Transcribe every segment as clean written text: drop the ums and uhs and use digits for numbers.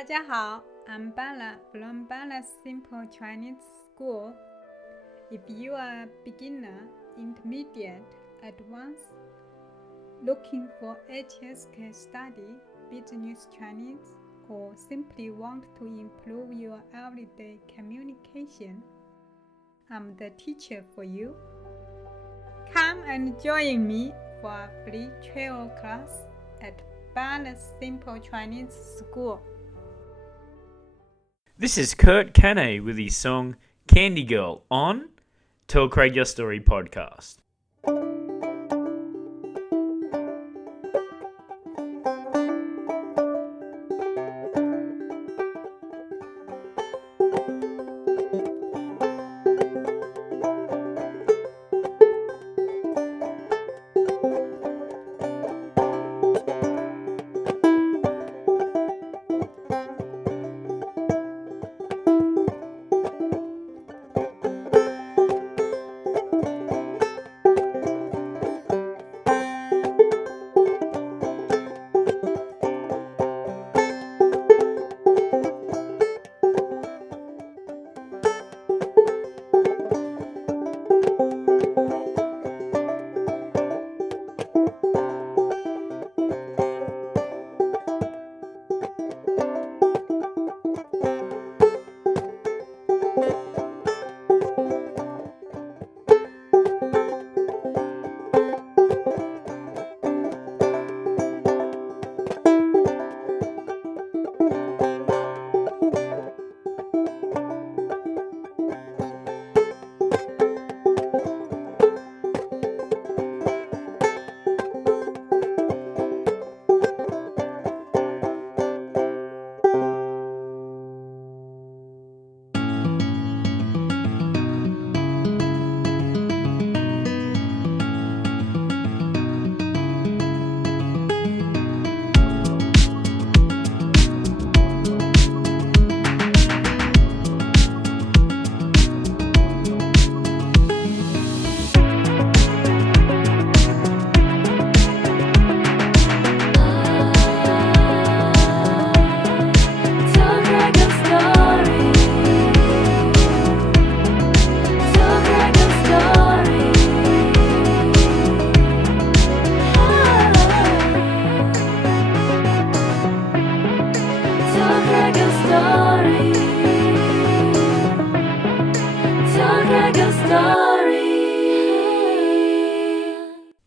大家好, I'm Bala from Bala's Simple Chinese School. If you are a beginner, intermediate, advanced, looking for HSK study, business Chinese, or simply want to improve your everyday communication, I'm the teacher for you. Come and join me for a free travel class at Bala's Simple Chinese School. This is Kirk Kenney with his song Candy Girl on Tell Craig Your Story podcast.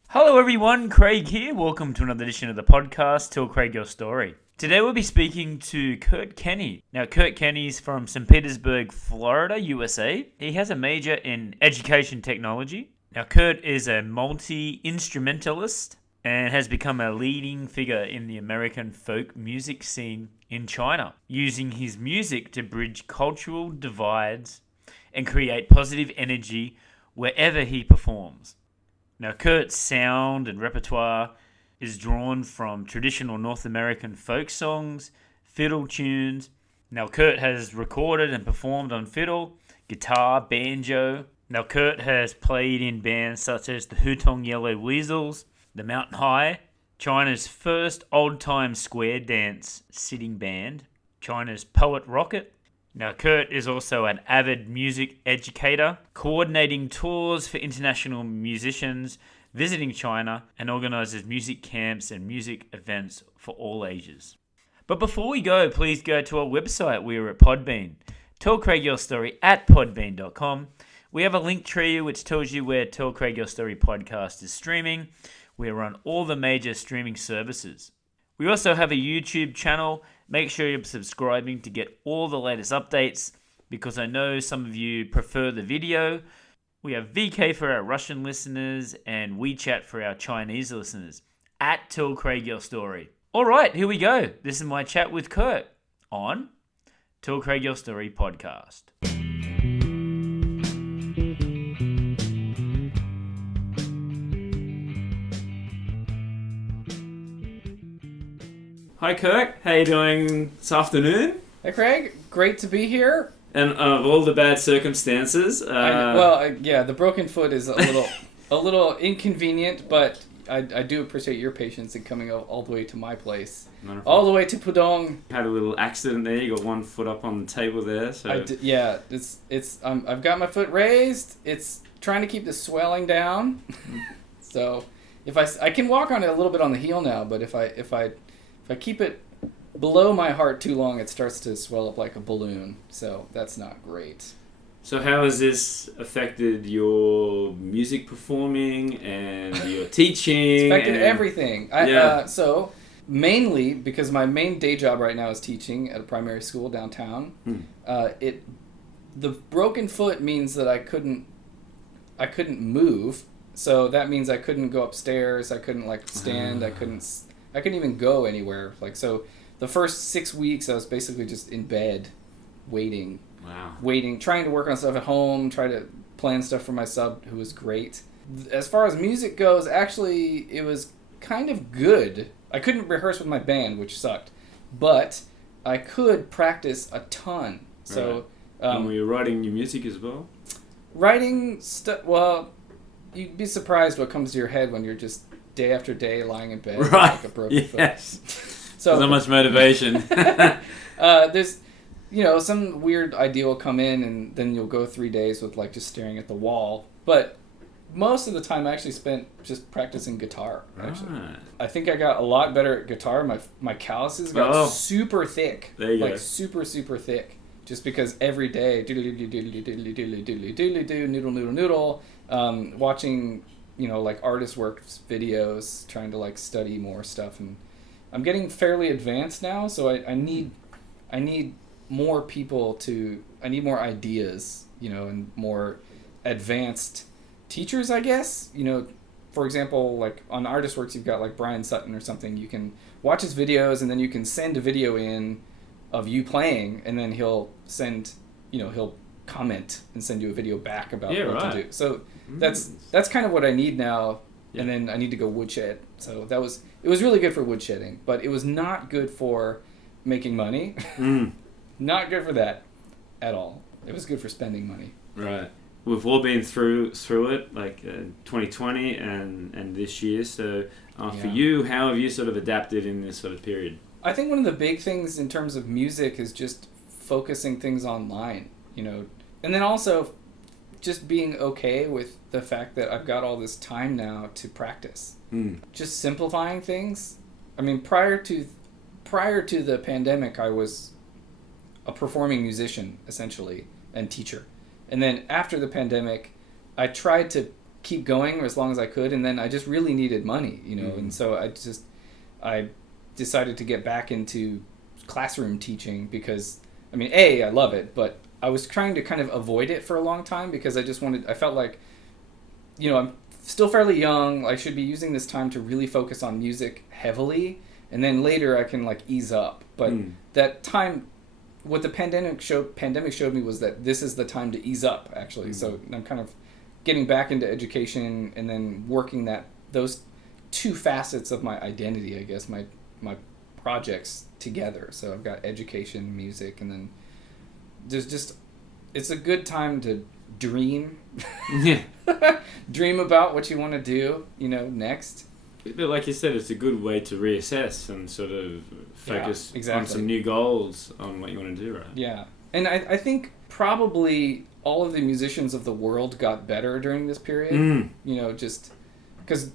Hello everyone, Craig here. Welcome to another edition of the podcast, Tell Craig Your Story. Today we'll be speaking to Kirk Kenney. Now Kirk Kenney's from St Petersburg, Florida, USA. He has a major in education technology. Now Kurt is a multi-instrumentalist and has become a leading figure in the American folk music scene in China, using his music to bridge cultural divides and create positive energy wherever he performs. Now, Kurt's sound and repertoire is drawn from traditional North American folk songs, fiddle tunes. Now, Kurt has recorded and performed on fiddle, guitar, banjo. Now, Kurt has played in bands such as the Hutong Yellow Weasels, the Mountain High, China's first old-time square dance sitting band, China's Poet Rocket. Now, Kurt is also an avid music educator, coordinating tours for international musicians, visiting China, and organises music camps and music events for all ages. But before we go, please go to our website. We are at Podbean. Tell Craig Your Story at podbean.com. We have a link tree which tells you where Tell Craig Your Story podcast is streaming. We are on all the major streaming services. We also have a YouTube channel. Make sure you're subscribing to get all the latest updates, because I know some of you prefer the video. We have VK for our Russian listeners and WeChat for our Chinese listeners at Tell Craig Your Story. All right, here we go. This is my chat with Kurt on Tell Craig Your Story podcast. Hi Kirk, how you doing this afternoon? Hey Craig, great to be here. And of all the bad circumstances, the broken foot is a little inconvenient, but I do appreciate your patience in coming all the way to my place. Wonderful. All the way to Pudong. Had a little accident there. You got one foot up on the table there. So I've got my foot raised. It's trying to keep the swelling down. So if I can walk on it a little bit on the heel now, but if I keep it below my heart too long, it starts to swell up like a balloon. So that's not great. So how has this affected your music performing and your teaching? It's affected everything. So mainly because my main day job right now is teaching at a primary school downtown. The broken foot means that I couldn't move. So that means I couldn't go upstairs. I couldn't stand. I couldn't even go anywhere. So the first 6 weeks I was basically just in bed, waiting. Wow. Waiting, trying to work on stuff at home, try to plan stuff for my sub, who was great. As far as music goes, actually, it was kind of good. I couldn't rehearse with my band, which sucked, but I could practice a ton. So, and were you writing new music as well? Writing stuff. Well, you'd be surprised what comes to your head when you're just day after day lying in bed with like a broken foot. So not much motivation. There's. Some weird idea will come in, and then you'll go 3 days with just staring at the wall. But most of the time, I actually spent just practicing guitar. Actually, I think I got a lot better at guitar. My calluses got super thick. There you go. Super thick. Just because every day, doodly doodly doodly doodly doodly doodly doo, noodle noodle noodle, watching artist work videos, trying to study more stuff, and I'm getting fairly advanced now. So I need more people I need more ideas, and more advanced teachers, I guess. For example, on Artist Works, you've got Brian Sutton or something. You can watch his videos, and then you can send a video in of you playing, and then he'll comment and send you a video back about what to do. So that's kind of what I need now. Yeah. And then I need to go woodshed. So it was really good for woodshedding, but it was not good for making money. Not good for that at all. It was good for spending money. Right. We've all been through it, 2020 and this year. So for you, how have you sort of adapted in this sort of period? I think one of the big things in terms of music is just focusing things online, and then also just being okay with the fact that I've got all this time now to practice. Just simplifying things. I mean, prior to the pandemic, I was a performing musician, essentially, and teacher. And then after the pandemic, I tried to keep going as long as I could, and then I just really needed money, and so I decided to get back into classroom teaching because, I love it, but I was trying to kind of avoid it for a long time because I felt like, I'm still fairly young, I should be using this time to really focus on music heavily, and then later I can ease up. But that time, what the pandemic showed me was that this is the time to ease up, actually. So I'm kind of getting back into education and then working those two facets of my identity, I guess, my projects together. So I've got education, music, and then it's a good time to dream. Dream about what you want to do, next. But like you said, it's a good way to reassess and sort of focus on some new goals on what you want to do, right? Yeah. And I think probably all of the musicians of the world got better during this period. Just because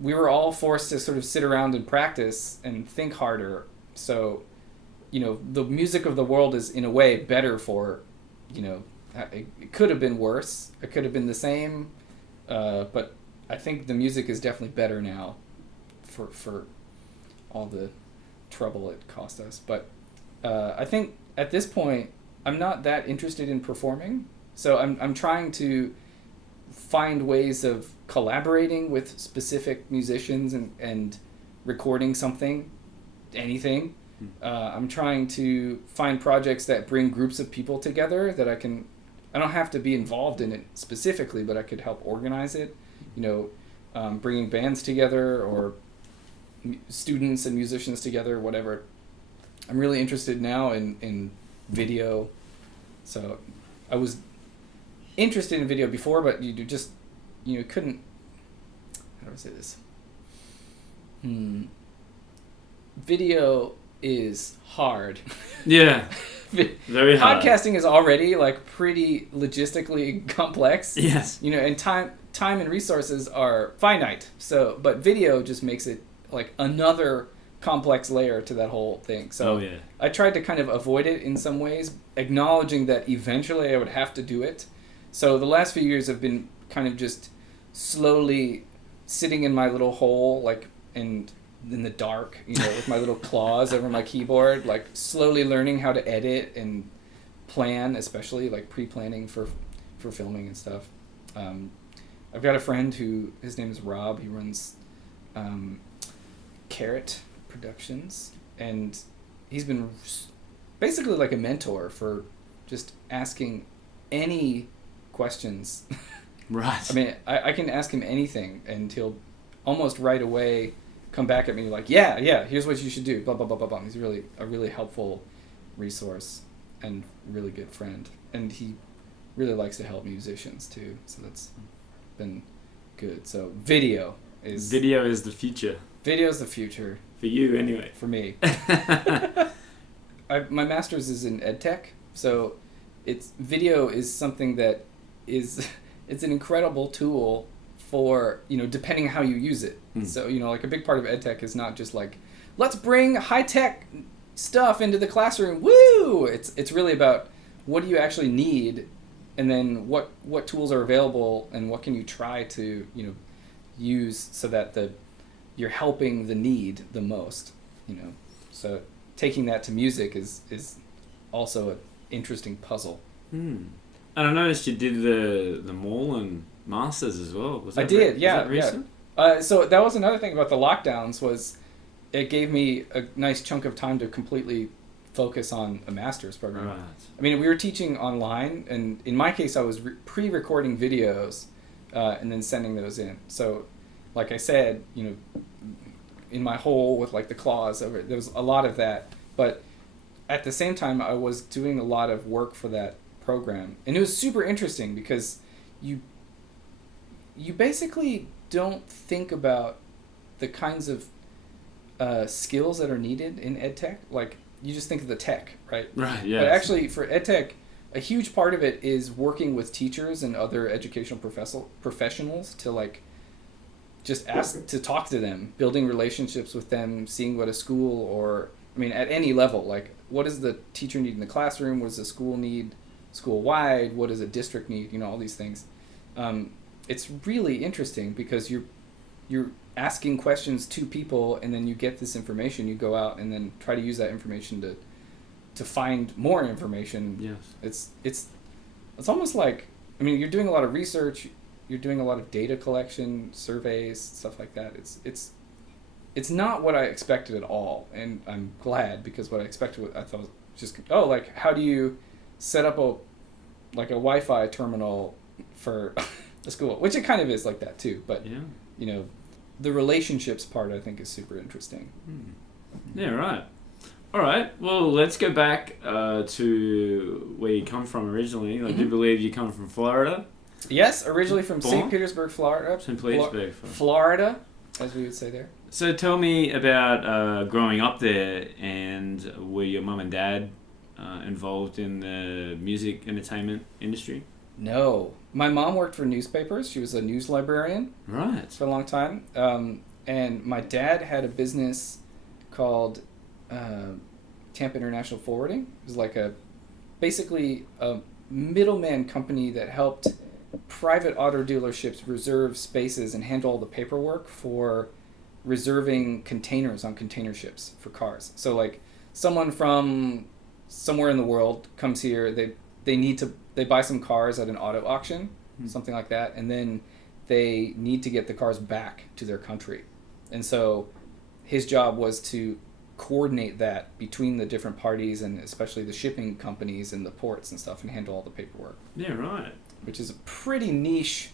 we were all forced to sort of sit around and practice and think harder. So, the music of the world is in a way better for, it could have been worse. It could have been the same. But I think the music is definitely better now for all the trouble it cost us. But I think at this point, I'm not that interested in performing. So I'm trying to find ways of collaborating with specific musicians and recording something, anything. I'm trying to find projects that bring groups of people together that I don't have to be involved in it specifically, but I could help organize it. Bringing bands together or students and musicians together, whatever. I'm really interested now in video. So I was interested in video before, but you couldn't, how do I say this? Video is hard. Yeah. Very hard. Podcasting is already like pretty logistically complex. Yes. You know, and time and resources are finite. So, but video just makes it like another complex layer to that whole thing. So I tried to kind of avoid it in some ways, acknowledging that eventually I would have to do it. So the last few years have been kind of just slowly sitting in my little hole, like in the dark, you know, with my little claws over my keyboard, like slowly learning how to edit and plan, especially like pre-planning for filming and stuff. I've got a friend who, his name is Rob, he runs Carrot Productions, and he's been basically like a mentor for just asking any questions. Right. I mean, I can ask him anything, and he'll almost right away come back at me like, yeah, here's what you should do, blah, blah, blah, blah, blah. He's really a really helpful resource and really good friend. And he really likes to help musicians, too. So that's been good. So video is the future. Video is the future. For you, anyway. For me. My master's is in EdTech, so video is something that is... It's an incredible tool for, you know, depending how you use it. So, you know, like a big part of EdTech is not just like, let's bring high-tech stuff into the classroom, woo! It's really about what do you actually need, and then what tools are available, and what can you try to, you know, use so that you're helping the need the most, you know. So taking that to music is also an interesting puzzle. And I noticed you did the Moreland Masters as well. Was that I did, yeah. Was that recent? Yeah. So that was another thing about the lockdowns, was it gave me a nice chunk of time to completely focus on a master's program. Right. I mean, we were teaching online, and in my case, I was pre-recording videos and then sending those in. So, like I said, you know, in my hole with like the claws over it, there was a lot of that. But at the same time, I was doing a lot of work for that program, and it was super interesting because you basically don't think about the kinds of skills that are needed in EdTech. Like, you just think of the tech, right? Right, yeah. But actually, for EdTech, a huge part of it is working with teachers and other educational professionals to, like, just ask to talk to them, building relationships with them, seeing what a school or, I mean, at any level, like, what does the teacher need in the classroom? What does the school need school-wide? What does a district need? You know, all these things. It's really interesting because you're asking questions to people, and then you get this information. You go out and then try to use that information to find more information. Yes. It's almost like, I mean, you're doing a lot of research. You're doing a lot of data collection, surveys, stuff like that. It's not what I expected at all, and I'm glad, because what I expected, I thought was just, like, how do you set up a Wi-Fi terminal for the school, which it kind of is like that too, but you know, the relationships part I think is super interesting. Yeah, right. All right, well, let's go back to where you come from originally. I do believe you come from Florida. Yes, originally from St Petersburg, Florida. St Petersburg, Florida, as we would say there. So tell me about growing up there, and were your mum and dad involved in the music entertainment industry? No. My mom worked for newspapers. She was a news librarian. Right. For a long time. And my dad had a business called Tampa International Forwarding. It was like basically a middleman company that helped private auto dealerships reserve spaces and handle all the paperwork for reserving containers on container ships for cars. So, like, someone from somewhere in the world comes here, they buy some cars at an auto auction, something like that, and then they need to get the cars back to their country. And so his job was to coordinate that between the different parties, and especially the shipping companies and the ports and stuff, and handle all the paperwork. Yeah, right. Which is a pretty niche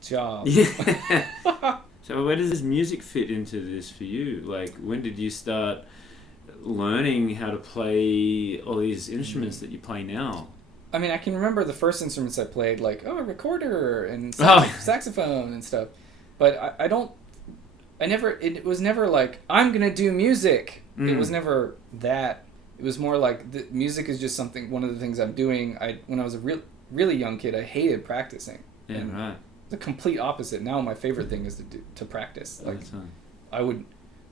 job. Yeah. So where does this music fit into this for you? Like, when did you start learning how to play all these instruments that you play now? I mean, I can remember the first instruments I played, like, a recorder and saxophone and stuff. But I don't it was never like, I'm going to do music. Mm. It was never that. It was more like the music is just one of the things I'm doing. When I was a really young kid, I hated practicing. Yeah, and right. the complete opposite. Now my favorite thing is to practice. Like, That's right. I would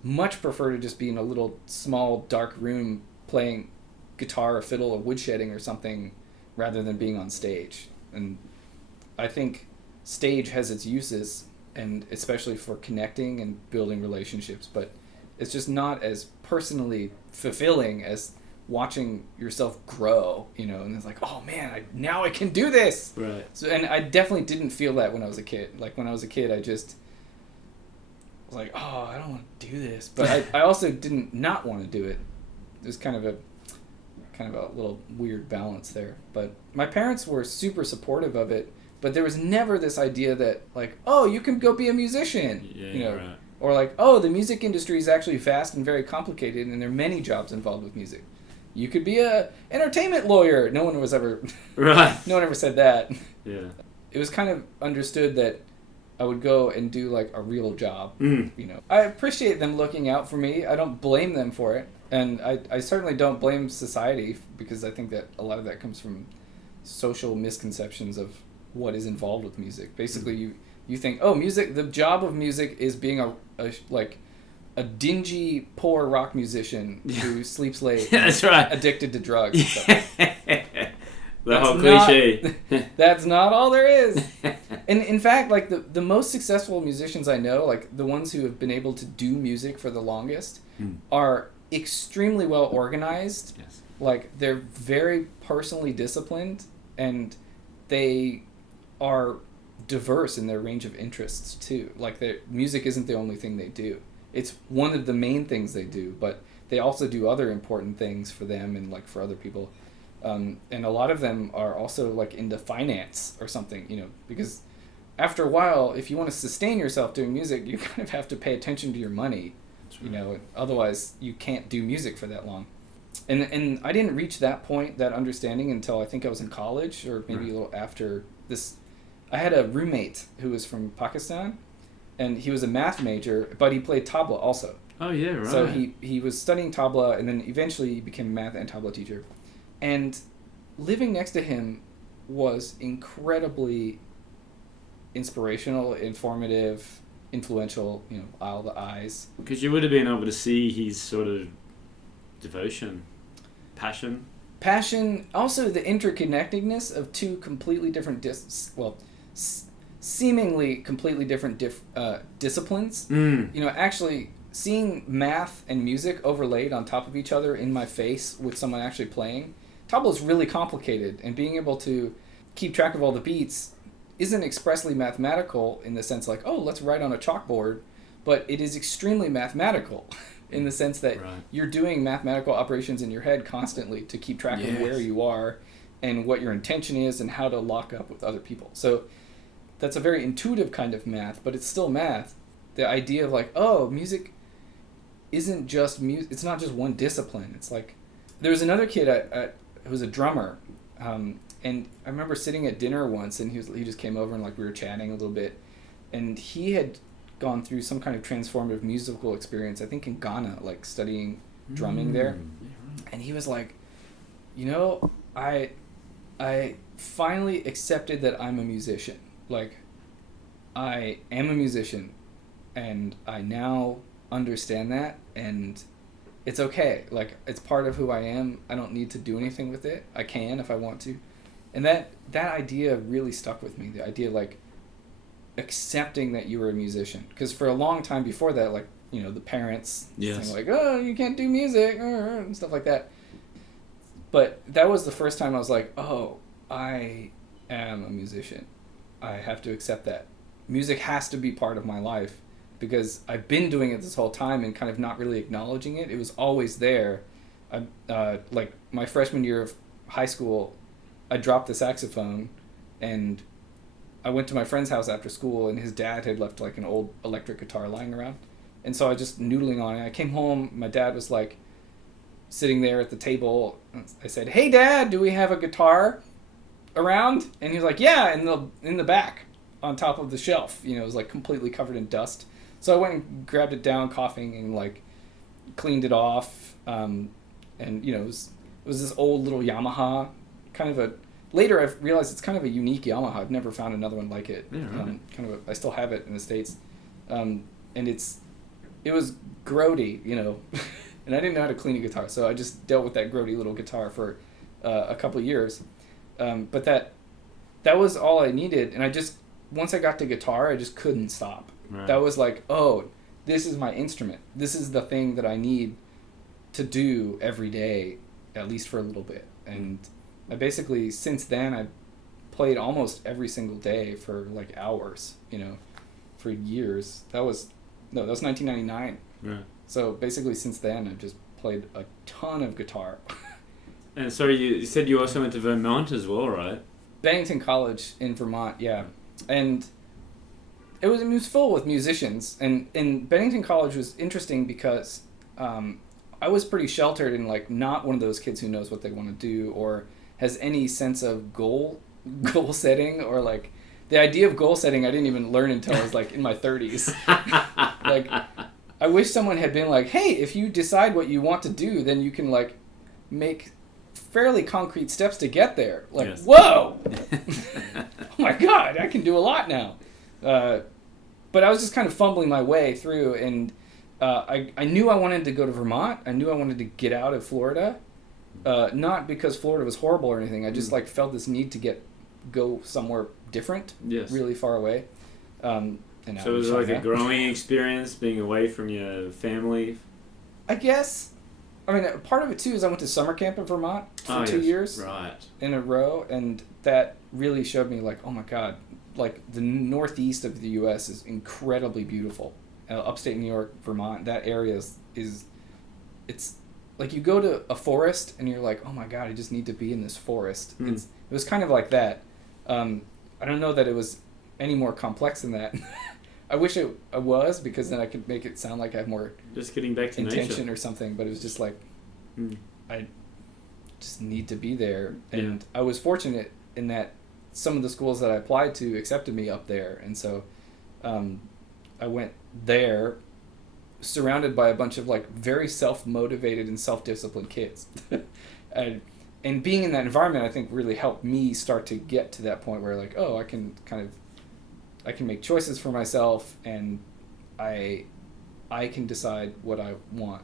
much prefer to just be in a little small dark room playing guitar or fiddle or woodshedding or something rather than being on stage. And I think stage has its uses, and especially for connecting and building relationships, but it's just not as personally fulfilling as watching yourself grow, and it's like, oh man, now I can do this. Right. So, and I definitely didn't feel that when I was a kid. Like when I was a kid, I just was like, oh, I don't want to do this, but I also didn't not want to do it. There's kind of a little weird balance there. But my parents were super supportive of it, but there was never this idea that like, oh, you can go be a musician, Right. or like, oh, the music industry is actually vast and very complicated, and there are many jobs involved with music. You could be a entertainment lawyer. No one ever said that. Yeah. It was kind of understood that I would go and do like a real job. Mm. I appreciate them looking out for me. I don't blame them for it, and I certainly don't blame society, because I think that a lot of that comes from social misconceptions of what is involved with music. Basically, you think, oh, music. The job of music is being a dingy, poor rock musician who sleeps late. That's right. Addicted to drugs. And stuff. The whole cliche. That's not all there is. And in fact, like the most successful musicians I know, like the ones who have been able to do music for the longest, are extremely well organized. Yes. Like they're very personally disciplined, and they are diverse in their range of interests too. Like their music isn't the only thing they do. It's one of the main things they do, but they also do other important things for them and like for other people. And a lot of them are also like into finance or something, because after a while, if you want to sustain yourself doing music, you kind of have to pay attention to your money, right. Otherwise you can't do music for that long. And I didn't reach that point, that understanding, until I think I was in college, or maybe a little after this. I had a roommate who was from Pakistan, and he was a math major, but he played tabla also. Oh, yeah, right. So he was studying tabla, and then eventually he became a math and tabla teacher. And living next to him was incredibly inspirational, informative, influential, all the eyes. Because you would have been able to see his sort of devotion, passion. Also the interconnectedness of two completely different seemingly completely different disciplines. Actually seeing math and music overlaid on top of each other in my face with someone actually playing. Tabla is really complicated, and being able to keep track of all the beats isn't expressly mathematical in the sense like, oh, let's write on a chalkboard, but it is extremely mathematical in the sense that you're doing mathematical operations in your head constantly to keep track of where you are and what your intention is and how to lock up with other people. So that's a very intuitive kind of math, but it's still math. The idea of like, oh, music isn't just music. It's not just one discipline. It's like, there was another kid who was a drummer, and I remember sitting at dinner once, and he just came over and like we were chatting a little bit, and he had gone through some kind of transformative musical experience, I think in Ghana, like studying drumming there, and he was like, I finally accepted that I'm a musician. Like, I am a musician, and I now understand that, and it's okay. Like, it's part of who I am. I don't need to do anything with it. I can if I want to. And that idea really stuck with me. The idea, like, accepting that you were a musician. Because for a long time before that, like, the parents saying, like, oh, you can't do music, and stuff like that. But that was the first time I was like, oh, I am a musician. I have to accept that. Music has to be part of my life, because I've been doing it this whole time and kind of not really acknowledging it. It was always there. Like my freshman year of high school, I dropped the saxophone, and I went to my friend's house after school, and his dad had left like an old electric guitar lying around. And so I was just noodling on it. I came home, my dad was like sitting there at the table. I said, "Hey Dad, do we have a guitar around?" And he was like, "Yeah, in the back on top of the shelf." It was like completely covered in dust. So I went and grabbed it down, coughing, and like cleaned it off. And it was this old little Yamaha, kind of a. Later, I've realized it's kind of a unique Yamaha. I've never found another one like it. Yeah, right. I still have it in the States, and it was grody, and I didn't know how to clean a guitar, so I just dealt with that grody little guitar for a couple of years. But that was all I needed, and once I got to guitar, I just couldn't stop. Right. That was like, oh, this is my instrument. This is the thing that I need to do every day, at least for a little bit. And I basically, since then, I played almost every single day for like hours, for years. That was 1999. Right. So basically, since then, I've just played a ton of guitar. And so you said you also went to Vermont as well, right? Bennington College in Vermont, yeah. And it was full with musicians. And Bennington College was interesting because I was pretty sheltered and like not one of those kids who knows what they want to do or has any sense of goal setting, or like the idea of goal setting I didn't even learn until I was like in my 30s. Like I wish someone had been like, hey, if you decide what you want to do, then you can like make fairly concrete steps to get there. Like, yes. Whoa! Oh my God, I can do a lot now. But I was just kind of fumbling my way through, and I knew I wanted to go to Vermont. I knew I wanted to get out of Florida. Not because Florida was horrible or anything. I just like felt this need to go somewhere different, yes. Really far away. So it was like a growing experience, being away from your family? I guess. I mean, part of it too is I went to summer camp in Vermont for 2 years in a row, and that really showed me like, oh my God, like the northeast of the U.S. is incredibly beautiful. Upstate New York, Vermont, that area it's like you go to a forest and you're like, oh my God, I just need to be in this forest. It was kind of like that. I don't know that it was any more complex than that. I wish it was, because then I could make it sound like I have more just getting back to intention nature or something. But it was just like, I just need to be there. And I was fortunate in that some of the schools that I applied to accepted me up there. And so I went there surrounded by a bunch of like very self-motivated and self-disciplined kids. And being in that environment, I think, really helped me start to get to that point where like, oh, I can make choices for myself, and I can decide what I want.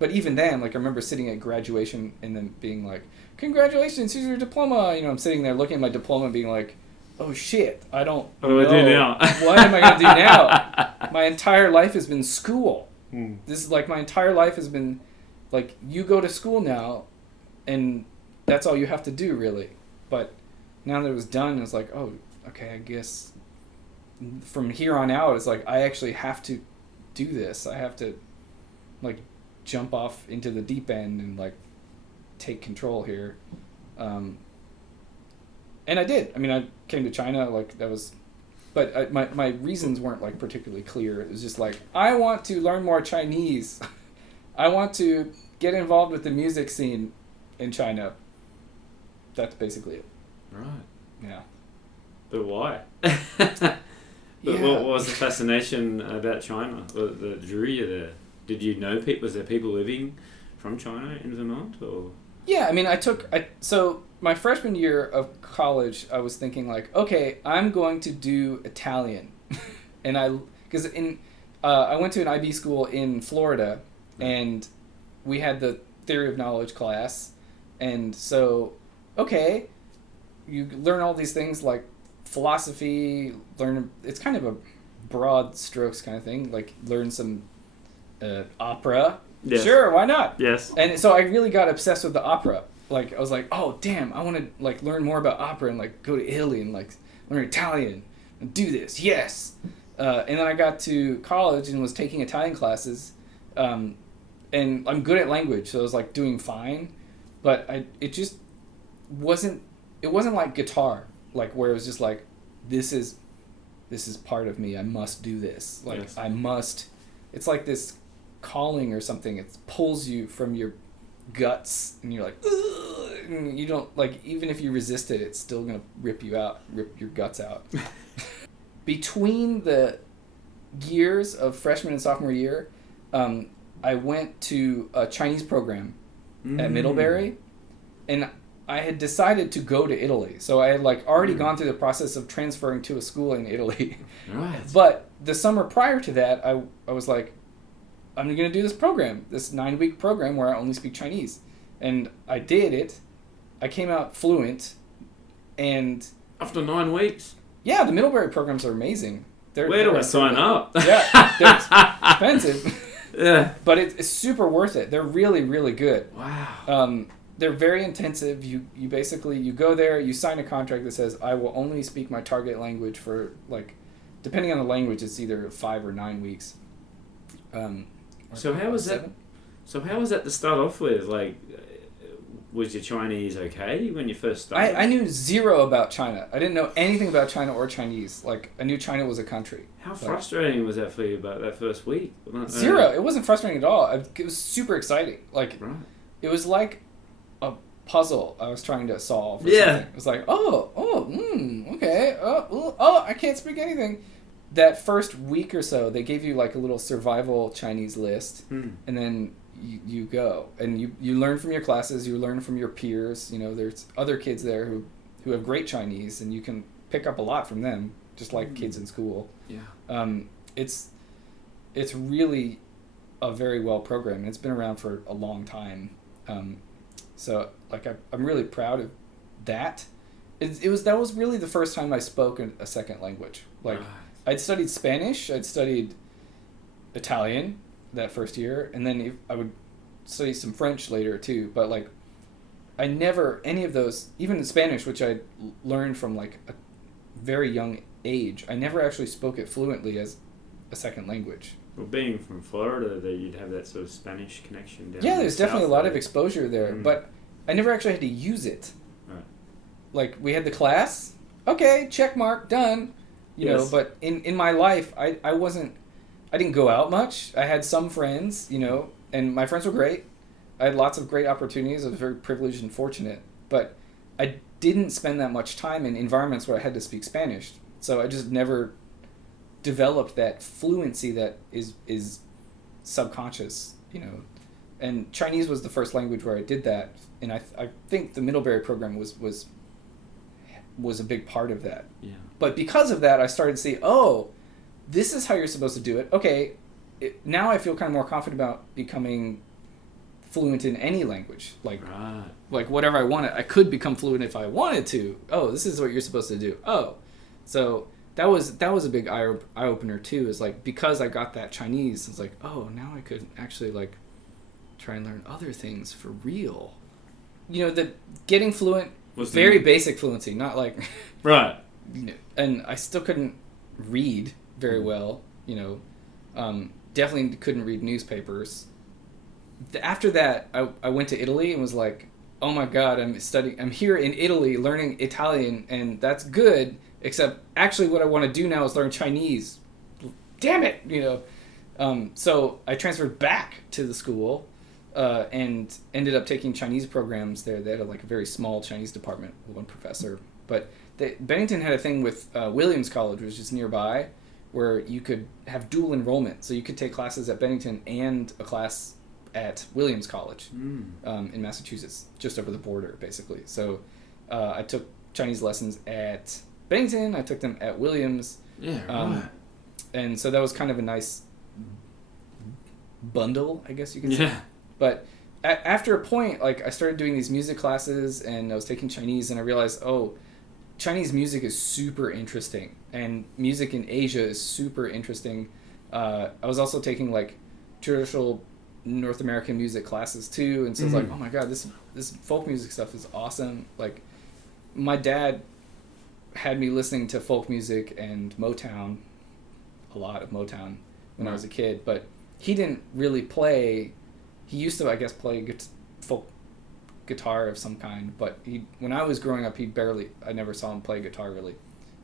But even then, like I remember sitting at graduation and then being like, congratulations, here's your diploma. I'm sitting there looking at my diploma and being like, oh shit, I don't know. What do I do now? What am I going to do now? My entire life has been school. This is like my entire life has been like, you go to school now and that's all you have to do, really. But now that it was done, it's like, oh, okay, I guess from here on out, it's like I actually have to do this. I have to like jump off into the deep end and like take control here. And I did. I mean, I came to China, like that was, but my reasons weren't like particularly clear. It was just like, I want to learn more Chinese. I want to get involved with the music scene in China. That's basically it. Right. Yeah. But why? But what was the fascination about China that drew you there? Did you know people? Was there people living from China in Vermont, or? Yeah, I mean, so my freshman year of college, I was thinking like, okay, I'm going to do Italian, and I went to an IB school in Florida, and we had the theory of knowledge class, and so okay, you learn all these things like philosophy, it's kind of a broad strokes kind of thing, like learn some opera. Yes. Sure, why not? Yes. And so I really got obsessed with the opera. Like I was like, oh damn, I want to like learn more about opera and like go to Italy and like learn Italian and do this. Yes. And then I got to college and was taking Italian classes, and I'm good at language, so I was like doing fine, but it wasn't like guitar, like where it was just like, this is part of me. I must do this. Like yes. I must. It's like this calling or something. It pulls you from your guts, and you're like, ugh, and you don't like. Even if you resist it, it's still gonna rip your guts out. Between the years of freshman and sophomore year, I went to a Chinese program at Middlebury, and I had decided to go to Italy. So I had like already gone through the process of transferring to a school in Italy. Right. But the summer prior to that, I was like, I'm going to do this program, this 9-week program where I only speak Chinese. And I did it. I came out fluent. And after 9 weeks? Yeah, the Middlebury programs are amazing. Where do I sign up? Yeah, they're expensive. Yeah. But it's super worth it. They're really, really good. Wow. They're very intensive. You basically, you go there, you sign a contract that says, I will only speak my target language for, like, depending on the language, it's either 5 or 9 weeks. So how was that? So how was that to start off with? Like, was your Chinese okay when you first started? I knew zero about China. I didn't know anything about China or Chinese. Like, I knew China was a country. How frustrating was that for you about that first week? Zero. It wasn't frustrating at all. It was super exciting. Like, It was like a puzzle I was trying to solve. Or something. It was like, okay. I can't speak anything. That first week or so, they gave you like a little survival Chinese list, and then you go and you learn from your classes, you learn from your peers. You know, there's other kids there who have great Chinese, and you can pick up a lot from them, just like kids in school. Yeah. It's really a very well programmed. It's been around for a long time. So like I'm really proud of that. That was really the first time I spoke a second language. Like I'd studied Spanish, I'd studied Italian that first year, and then I would study some French later too. But like I never any of those, even in Spanish, which I learned from like a very young age, I never actually spoke it fluently as a second language. Well, being from Florida, that you'd have that sort of Spanish connection down. Yeah, there's definitely a lot of exposure there, but I never actually had to use it. Right. Like, we had the class, okay, check mark, done, you know, but in my life, I didn't go out much. I had some friends, you know, and my friends were great. I had lots of great opportunities. I was very privileged and fortunate, but I didn't spend that much time in environments where I had to speak Spanish, so I just never developed that fluency that is subconscious, you know. And Chinese was the first language where I did that, and I think the Middlebury program was a big part of that. Yeah. But because of that, I started to see, oh, this is how you're supposed to do it. Okay, now I feel kind of more confident about becoming fluent in any language. Like whatever I wanted, I could become fluent if I wanted to. Oh, this is what you're supposed to do. Oh, so that was a big eye opener too. Is like, because I got that Chinese, it's like, oh, now I could actually like try and learn other things for real. You know, the getting fluent was very basic fluency, not like right. You know, and I still couldn't read very well. You know, definitely couldn't read newspapers. After that, I went to Italy and was like, oh my God, I'm here in Italy learning Italian, and that's good. Except actually what I want to do now is learn Chinese. Damn it, you know. So I transferred back to the school and ended up taking Chinese programs there. They had like a very small Chinese department with one professor. But Bennington had a thing with Williams College, which is just nearby, where you could have dual enrollment. So you could take classes at Bennington and a class at Williams College in Massachusetts, just over the border, basically. So I took Chinese lessons at Bennington, I took them at Williams. Yeah, right. And so that was kind of a nice bundle, I guess you could say. Yeah. But after a point, like, I started doing these music classes, and I was taking Chinese, and I realized, oh, Chinese music is super interesting, and music in Asia is super interesting. I was also taking, like, traditional North American music classes, too, and so it's like, oh my God, this folk music stuff is awesome. Like, my dad had me listening to folk music and Motown, a lot of Motown when I was a kid, but he didn't really play. He used to, I guess, play folk guitar of some kind, but when I was growing up, I never saw him play guitar really.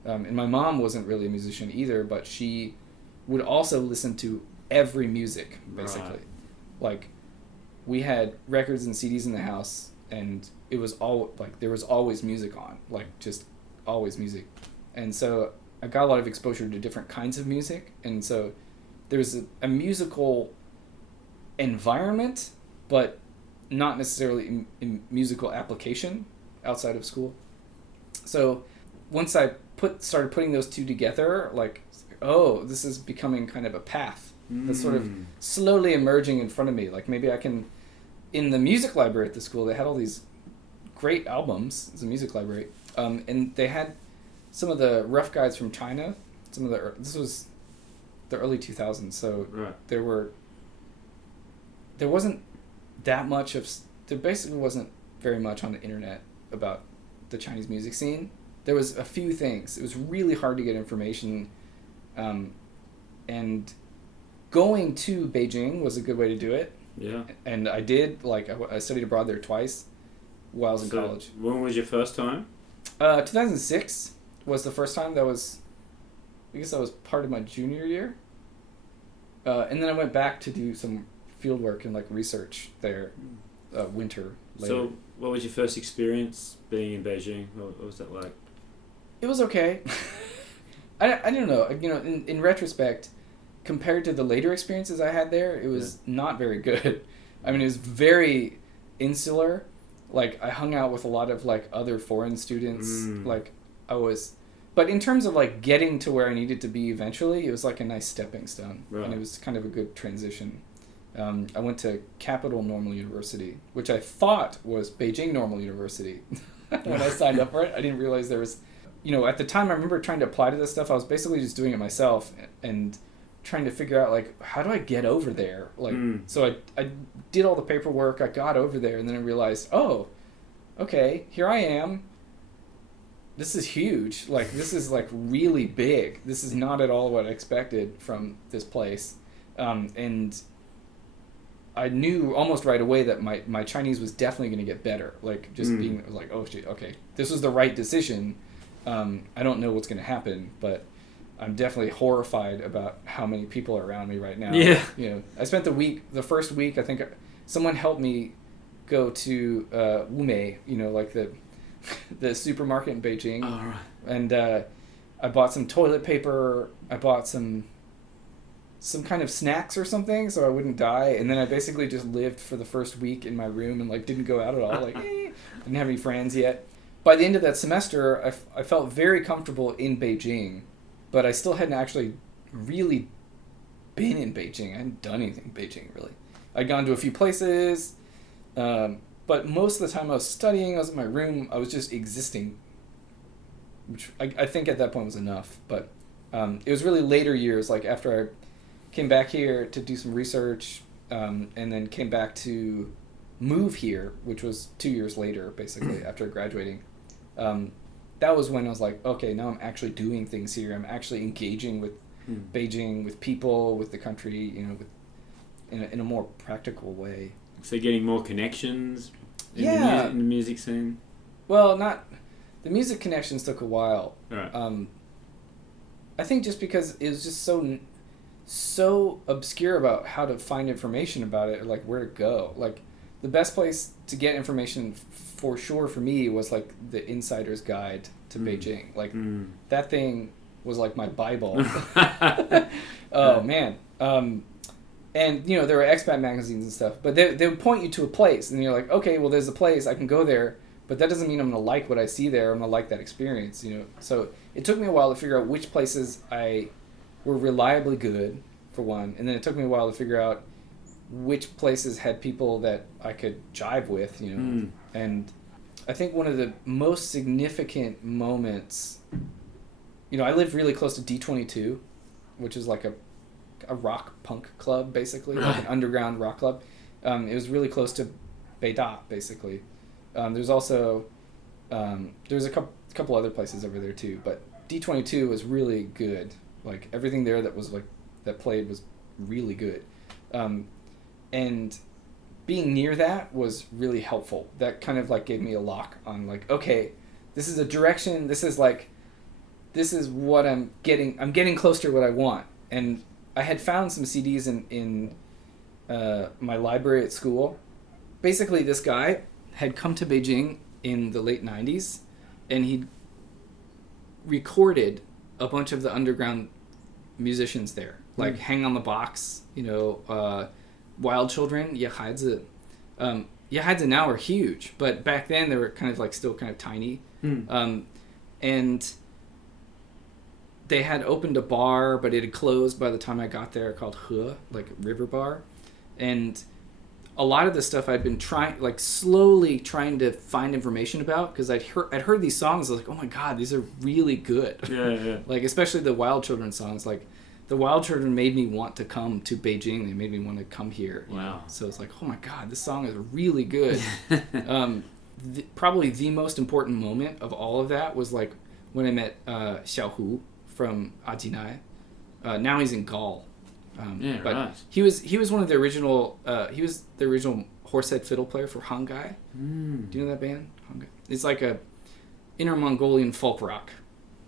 And my mom wasn't really a musician either, but she would also listen to every music, basically. Right. Like, we had records and CDs in the house, and it was all like there was always music on, like just always music. And so I got a lot of exposure to different kinds of music, and so there's a musical environment, but not necessarily in musical application outside of school. So once I started putting those two together, like, oh, this is becoming kind of a path that's sort of slowly emerging in front of me. Like maybe I can, in the music library at the school, they had all these great albums. It's a music library, and they had some of the rough guides from China. This was the early 2000s, so right. there wasn't that much of, there basically wasn't very much on the internet about the Chinese music scene. There was a few things. It was really hard to get information, and going to Beijing was a good way to do it. Yeah. And I did, like, I studied abroad there twice while I was in college. When was your first time? 2006 was the first time. I guess that was part of my junior year. And then I went back to do some field work and, like, research there winter later. So what was your first experience being in Beijing? What was that like? It was okay. I don't know. You know, in retrospect, compared to the later experiences I had there, it was not very good. I mean, it was very insular. Like, I hung out with a lot of, like, other foreign students. Like, but in terms of, like, getting to where I needed to be eventually, it was like a nice stepping stone. Right. And it was kind of a good transition. I went to Capital Normal University, which I thought was Beijing Normal University. When I signed up for it, I didn't realize there was, you know, at the time I remember trying to apply to this stuff, I was basically just doing it myself and trying to figure out, like, how do I get over there? Like, so I did all the paperwork, I got over there, and then I realized, oh, okay, here I am. This is huge. Like, this is, like, really big. This is not at all what I expected from this place. And I knew almost right away that my Chinese was definitely going to get better. Like, just being like, oh, shit, okay, this was the right decision. I don't know what's going to happen, but I'm definitely horrified about how many people are around me right now. Yeah. You know, I spent the first week, I think someone helped me go to Wumei, you know, like the supermarket in Beijing. Oh, right. And I bought some toilet paper. I bought some kind of snacks or something so I wouldn't die. And then I basically just lived for the first week in my room and, like, didn't go out at all. Like, didn't have any friends yet. By the end of that semester, I felt very comfortable in Beijing, but I still hadn't actually really been in Beijing. I hadn't done anything in Beijing, really. I'd gone to a few places, but most of the time I was studying, I was in my room, I was just existing, which I think at that point was enough. But it was really later years, like after I came back here to do some research, and then came back to move here, which was 2 years later, basically, after graduating. That was when I was like, okay, now I'm actually doing things here. I'm actually engaging with Beijing, with people, with the country, you know, in a more practical way. So getting more connections in the music scene? Well, the music connections took a while. Right. I think just because it was just so obscure about how to find information about it, or like where to go. Like, the best place to get information for sure for me was like the Insider's Guide to Beijing. Like that thing was like my Bible. Oh man. And you know, there were expat magazines and stuff, but they would point you to a place and you're like, okay, well, there's a place, I can go there, but that doesn't mean I'm going to like what I see there. I'm going to like that experience, you know? So it took me a while to figure out which places were reliably good, for one, and then it took me a while to figure out which places had people that I could jive with, you know. And I think one of the most significant moments, you know, I lived really close to D22, which is like a rock punk club, basically, like an underground rock club. It was really close to Beida, basically. There's also there's a couple other places over there too, but D22 was really good. Like, everything there that played was really good. And being near that was really helpful. That kind of like gave me a lock on, like, okay, this is a direction, this is what I'm getting close to what I want. And I had found some CDs in my library at school. Basically, this guy had come to Beijing in the late 90s, and he'd recorded a bunch of the underground musicians there, like Hang on the Box, Wild Children, 野孩子. 野孩子 now are huge, but back then they were kind of like still kind of tiny. And they had opened a bar, but it had closed by the time I got there, called He, like River Bar. And a lot of the stuff I'd been slowly trying to find information about, because I'd heard these songs. I was like, oh my God, these are really good. Yeah. Like, especially the Wild Children songs. Like, the Wild Children made me want to come to Beijing. They made me want to come here. Wow. So it's like, oh my God, this song is really good. Probably the most important moment of all of that was like when I met Xiao Hu from Ajinai. Now he's in Gaul. But right. he was one of the original. He was the original horsehead fiddle player for Hangai. Do you know that band? Hangai. It's like a Inner Mongolian folk rock.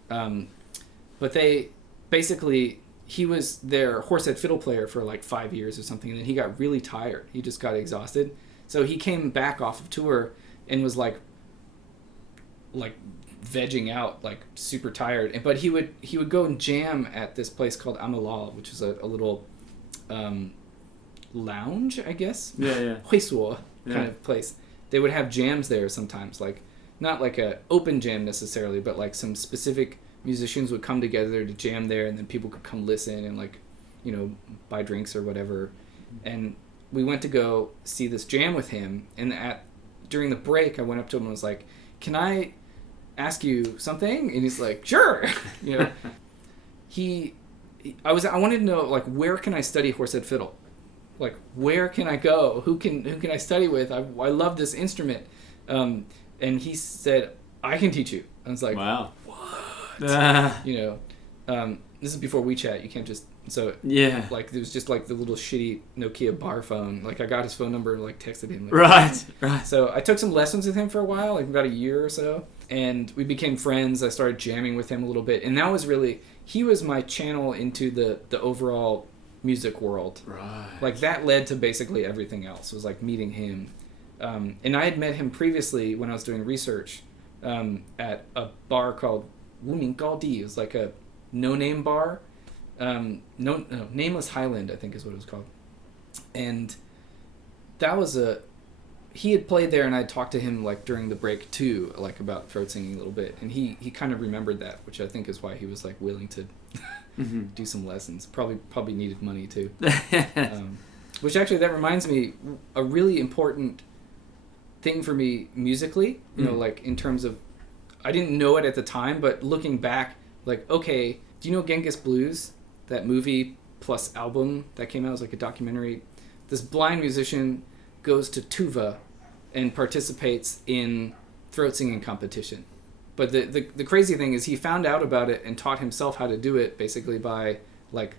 But they basically, he was their horsehead fiddle player for like 5 years or something, and then he got really tired. He just got exhausted, so he came back off of tour and was like vegging out, like super tired. But he would go and jam at this place called Amalal, which is a little lounge, I guess. Yeah. 会所 kind of place. They would have jams there sometimes, like not like a open jam necessarily, but like some specific musicians would come together to jam there, and then people could come listen and like, buy drinks or whatever. And we went to go see this jam with him, and during the break I went up to him and was like, can I ask you something? And he's like, sure. I wanted to know, like, where can I study horsehead fiddle? Like, where can I go? Who can I study with? I love this instrument. And he said, I can teach you. I was like, wow. What? This is before WeChat. You can't just, so yeah. Like, there was just like the little shitty Nokia bar phone. Like, I got his phone number and like texted him. Like, right. So I took some lessons with him for a while, like about a year or so. And we became friends. I started jamming with him a little bit. And that was really, he was my channel into the overall music world. Right. Like, that led to basically everything else. It was like meeting him. And I had met him previously when I was doing research at a bar called Wuming Gaodi. It was like a no-name bar. Nameless Highland, I think is what it was called. And that was he had played there, and I talked to him like during the break too, like about throat singing a little bit, and he kind of remembered that, which I think is why he was like willing to do some lessons. Probably needed money too. Which actually, that reminds me, a really important thing for me musically, like in terms of, I didn't know it at the time, but looking back, like, okay, do you know Genghis Blues? That movie plus album that came out, it was like a documentary. This blind musician goes to Tuva and participates in throat singing competition. But the crazy thing is he found out about it and taught himself how to do it basically by like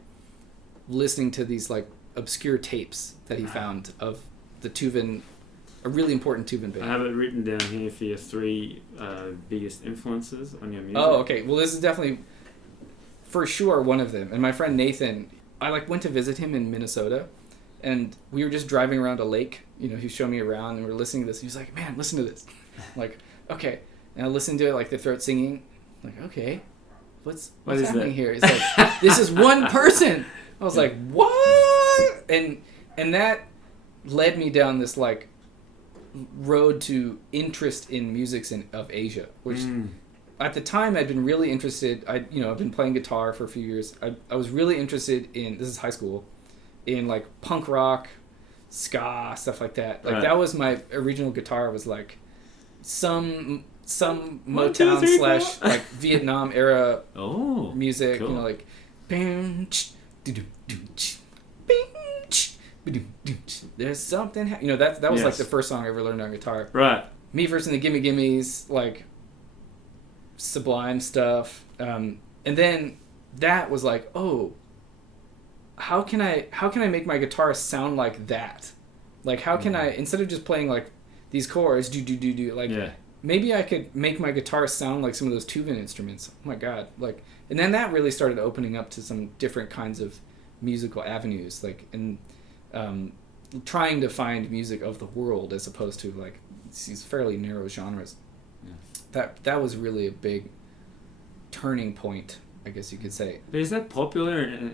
listening to these like obscure tapes that he found of the Tuvan, a really important Tuvan band. I have it written down here for your 3 biggest influences on your music. Oh, okay. Well, this is definitely for sure one of them. And my friend Nathan, I like went to visit him in Minnesota, and we were just driving around a lake. He showed me around, and we were listening to this. He was like, man, listen to this. I'm like, okay. And I listened to it, like the throat singing. I'm like, okay, what's happening here? It's like, this is one person. I was like, what? And that led me down this like road to interest in musics of Asia, which at the time I'd been really interested. I've been playing guitar for a few years. I was really interested in, this is high school, in like punk rock, ska, stuff like that. Like That was my original guitar, was like some Motown / like Vietnam era music. Cool. Like there's something that was like the first song I ever learned on guitar. Right. Me First and the Gimme Gimmes, like Sublime stuff. And then that was like, oh, how can I make my guitar sound like that? Like, how can I, instead of just playing like these chords, do, like, maybe I could make my guitar sound like some of those Tuvan instruments. Oh my God. Like, and then that really started opening up to some different kinds of musical avenues, like, and trying to find music of the world as opposed to like these fairly narrow genres. That was really a big turning point I guess you could say. But is that popular?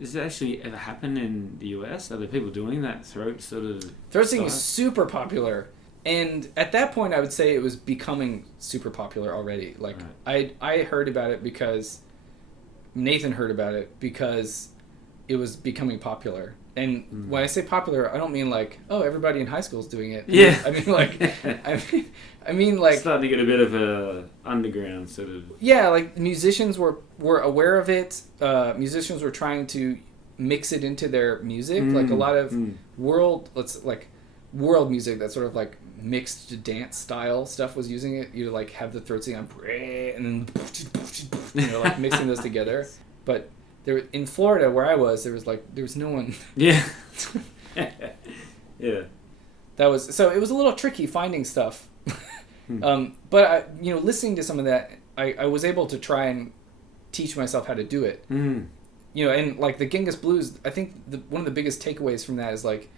Does it actually ever happen in the US? Are there people doing that throat sort of... Throat singing is super popular. And at that point, I would say it was becoming super popular already. Like, right. I heard about it because... Nathan heard about it because it was becoming popular. And when I say popular, I don't mean like, oh, everybody in high school is doing it. Yeah. I mean like, I mean like... Starting to get a bit of a underground sort of... Yeah, like musicians were aware of it. Musicians were trying to mix it into their music. Like a lot of world music that sort of like mixed dance style stuff was using it. You like have the throat singing on and then like mixing those together. But there in Florida where I was, there was no one. Yeah. Yeah. That was so it was a little tricky finding stuff. But listening to some of that, I was able to try and teach myself how to do it. And like the Genghis blues, I think one of the biggest takeaways from that is like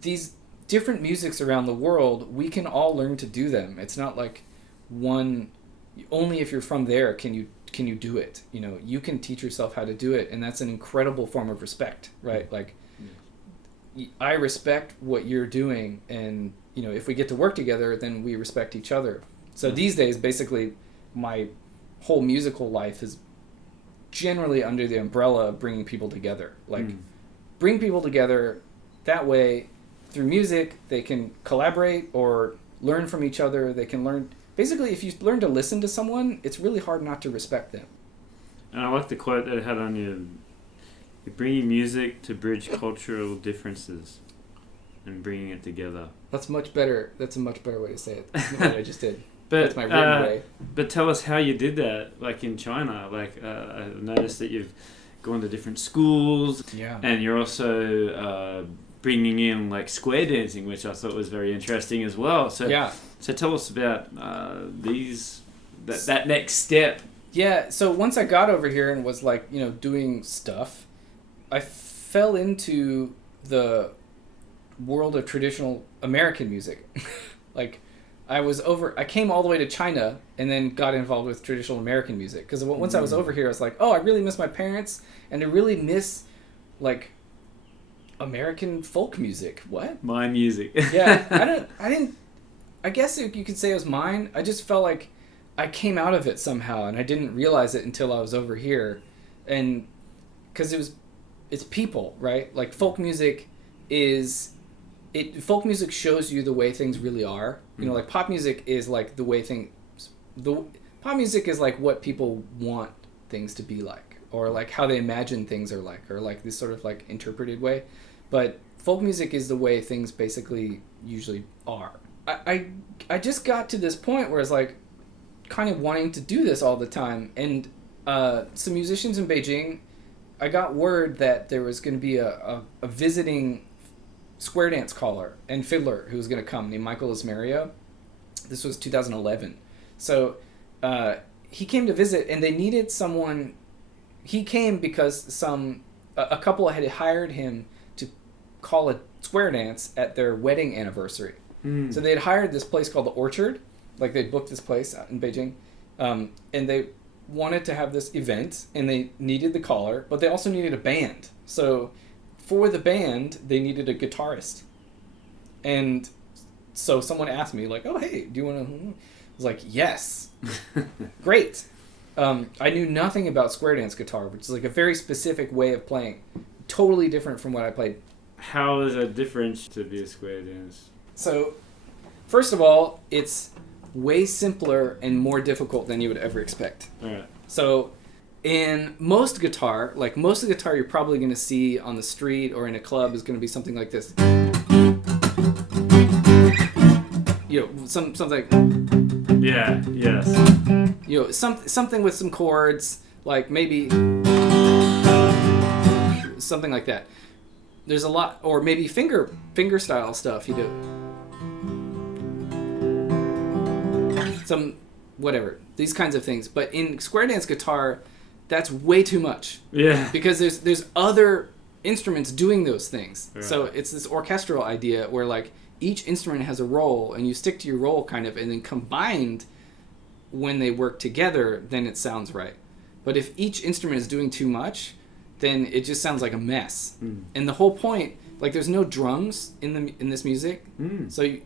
these different musics around the world, we can all learn to do them. It's not like one only if you're from there can you do it. You can teach yourself how to do it, and that's an incredible form of respect, right? Like I respect what you're doing, and if we get to work together, then we respect each other. So these days, basically, my whole musical life is generally under the umbrella of bringing people together. Like, bring people together. That way, through music, they can collaborate or learn from each other. They can learn... Basically, if you learn to listen to someone, it's really hard not to respect them. And I like the quote that it had on you. You're bringing music to bridge cultural differences and bringing it together. That's much better. That's a much better way to say it than what I just did. But, that's my written way. But tell us how you did that, like in China. Like I noticed that you've gone to different schools, and you're also bringing in like square dancing, which I thought was very interesting as well. So so tell us about that next step. Yeah. So once I got over here and was like doing stuff, I fell into the world of traditional American music. Like I came all the way to China and then got involved with traditional American music. Because once I was over here, I was like, oh, I really miss my parents. And I really miss, like, American folk music. What? My music. Yeah. I guess you could say it was mine. I just felt like I came out of it somehow. And I didn't realize it until I was over here. And because it's people, right? Like, folk music folk music shows you the way things really are. Like pop music is like the way pop music is like what people want things to be like, or like how they imagine things are like, or like this sort of like interpreted way. But folk music is the way things basically usually are. I just got to this point where it's like kind of wanting to do this all the time. And some musicians in Beijing, I got word that there was going to be a visiting square dance caller and fiddler who was going to come named Michael Ismario. This was 2011. So he came to visit, and they needed someone. He came because a couple had hired him to call a square dance at their wedding anniversary. So they had hired this place called the Orchard. Like they booked this place out in Beijing, and they wanted to have this event, and they needed the caller, but they also needed a band. So for the band, they needed a guitarist. And so someone asked me, like, oh, hey, do you want to... I was like, yes. Great. I knew nothing about square dance guitar, which is like a very specific way of playing. Totally different from what I played. How is that different to be a square dance? So, first of all, it's way simpler and more difficult than you would ever expect. All right. So... in most guitar you're probably going to see on the street or in a club is going to be something like this. Something like... Yeah, yes. Something with some chords, like maybe... something like that. There's a lot... Or maybe finger style stuff you do. Whatever. These kinds of things. But in square dance guitar... that's way too much. Yeah. Because there's other instruments doing those things. Right. So it's this orchestral idea where like each instrument has a role, and you stick to your role kind of, and then combined when they work together, then it sounds right. But if each instrument is doing too much, then it just sounds like a mess. And the whole point, like, there's no drums in this music. So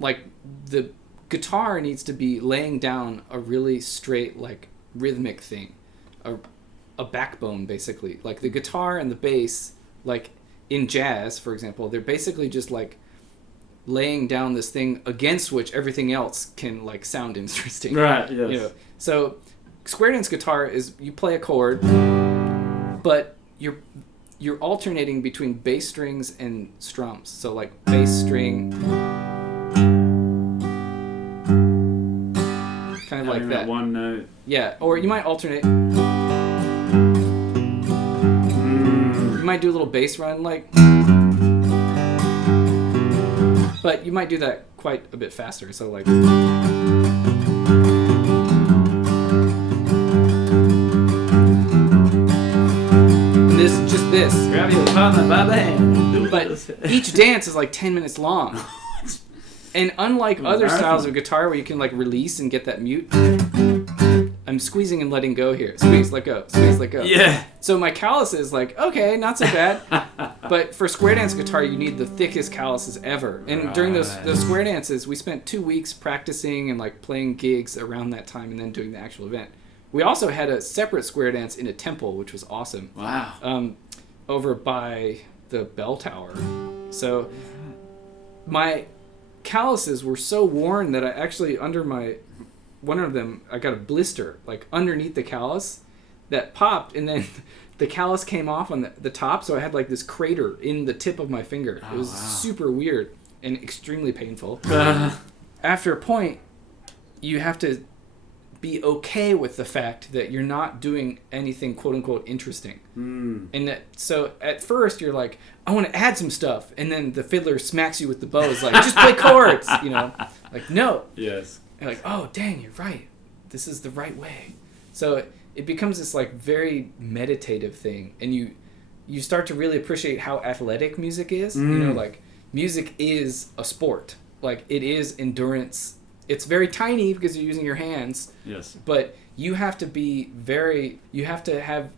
like the guitar needs to be laying down a really straight, like, rhythmic thing, a backbone, basically. Like the guitar and the bass, like in jazz, for example, they're basically just like laying down this thing against which everything else can, like, sound interesting. Right. Yes. You know? So square dance guitar is you play a chord, but you're alternating between bass strings and strums. So like bass string, kind of like that. One note. Yeah, or you might alternate. You might do a little bass run, like, but you might do that quite a bit faster. So like. This. Grab your partner by the hand. But each dance is like 10 minutes long. And unlike other styles of guitar where you can, like, release and get that mute, I'm squeezing and letting go here. Squeeze, let go. Squeeze, let go. Yeah. So my calluses, like, okay, not so bad. But for square dance guitar, you need the thickest calluses ever. And during those square dances, we spent 2 weeks practicing and, like, playing gigs around that time and then doing the actual event. We also had a separate square dance in a temple, which was awesome. Wow. Over by the bell tower. So my calluses were so worn that I actually, under one of them, I got a blister, like, underneath the callus that popped, and then the callus came off on the top, so I had, like, this crater in the tip of my finger. It was super weird and extremely painful. After a point, you have to be okay with the fact that you're not doing anything quote unquote interesting. And that, so at first you're like, I want to add some stuff, and then the fiddler smacks you with the bow. It's like, just play chords, you know? Like, no. Yes. You're like, oh dang, you're right. This is the right way. So it becomes this, like, very meditative thing, and you start to really appreciate how athletic music is. You know, like, music is a sport. Like, it is endurance. It's very tiny because you're using your hands. Yes. But you have to be you have to have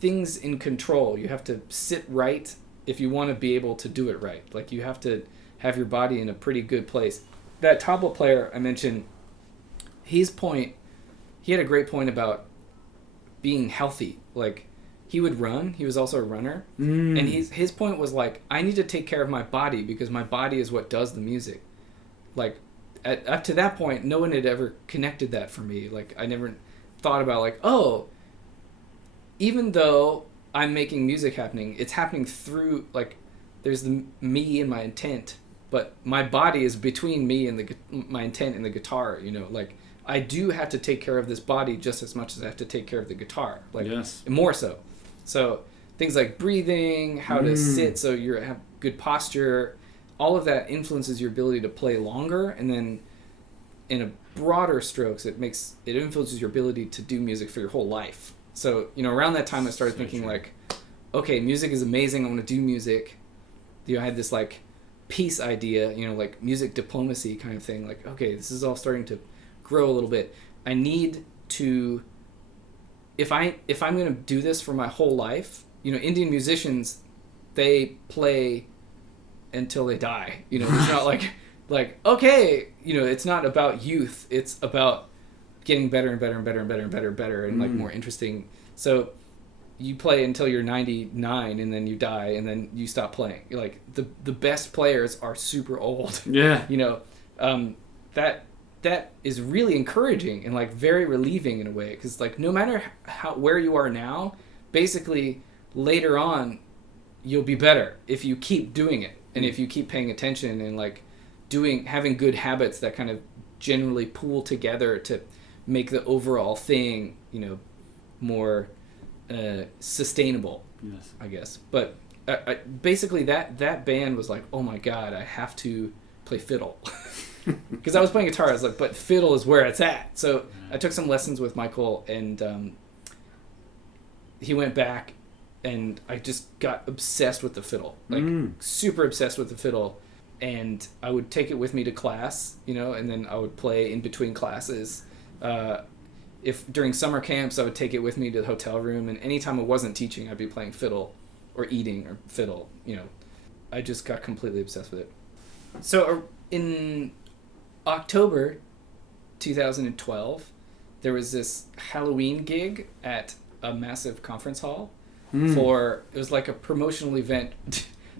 things in control. You have to sit right if you want to be able to do it right. Like, you have to have your body in a pretty good place. That tabla player I mentioned, he had a great point about being healthy. Like, he would run. He was also a runner. And his point was, like, I need to take care of my body because my body is what does the music. Like, up to that point, no one had ever connected that for me. Like, I never thought about, like, oh, even though I'm making music happening, it's happening through, like, there's the me and my intent, but my body is between me and my intent and the guitar, you know? Like, I do have to take care of this body just as much as I have to take care of the guitar. Like, yes. More so. So things like breathing, how to sit so you have good posture, all of that influences your ability to play longer, and then in a broader strokes, it influences your ability to do music for your whole life. So, you know, around that time I started thinking, like, okay, music is amazing, I want to do music. You know, I had this, like, peace idea, you know, like music diplomacy kind of thing. Like, okay, this is all starting to grow a little bit. I need to, if I'm going to do this for my whole life, you know, Indian musicians, they play until they die. You know, it's not like, okay, you know, it's not about youth. It's about getting better and better and better and better and better and better and, like, more interesting. So you play until you're 99 and then you die and then you stop playing. You're like, the best players are super old. Yeah. You know, that is really encouraging and, like, very relieving in a way, because, like, no matter where you are now, basically later on you'll be better if you keep doing it. And if you keep paying attention and, like, having good habits that kind of generally pool together to make the overall thing, you know, more sustainable, yes, I guess. But basically that band was like, oh my God, I have to play fiddle. Because I was playing guitar, I was like, but fiddle is where it's at. So I took some lessons with Michael, and he went back, and I just got obsessed with the fiddle, like super obsessed with the fiddle. And I would take it with me to class, you know, and then I would play in between classes. if during summer camps, I would take it with me to the hotel room, and anytime I wasn't teaching, I'd be playing fiddle or eating or fiddle, you know. I just got completely obsessed with it. So in October 2012, there was this Halloween gig at a massive conference hall it was like a promotional event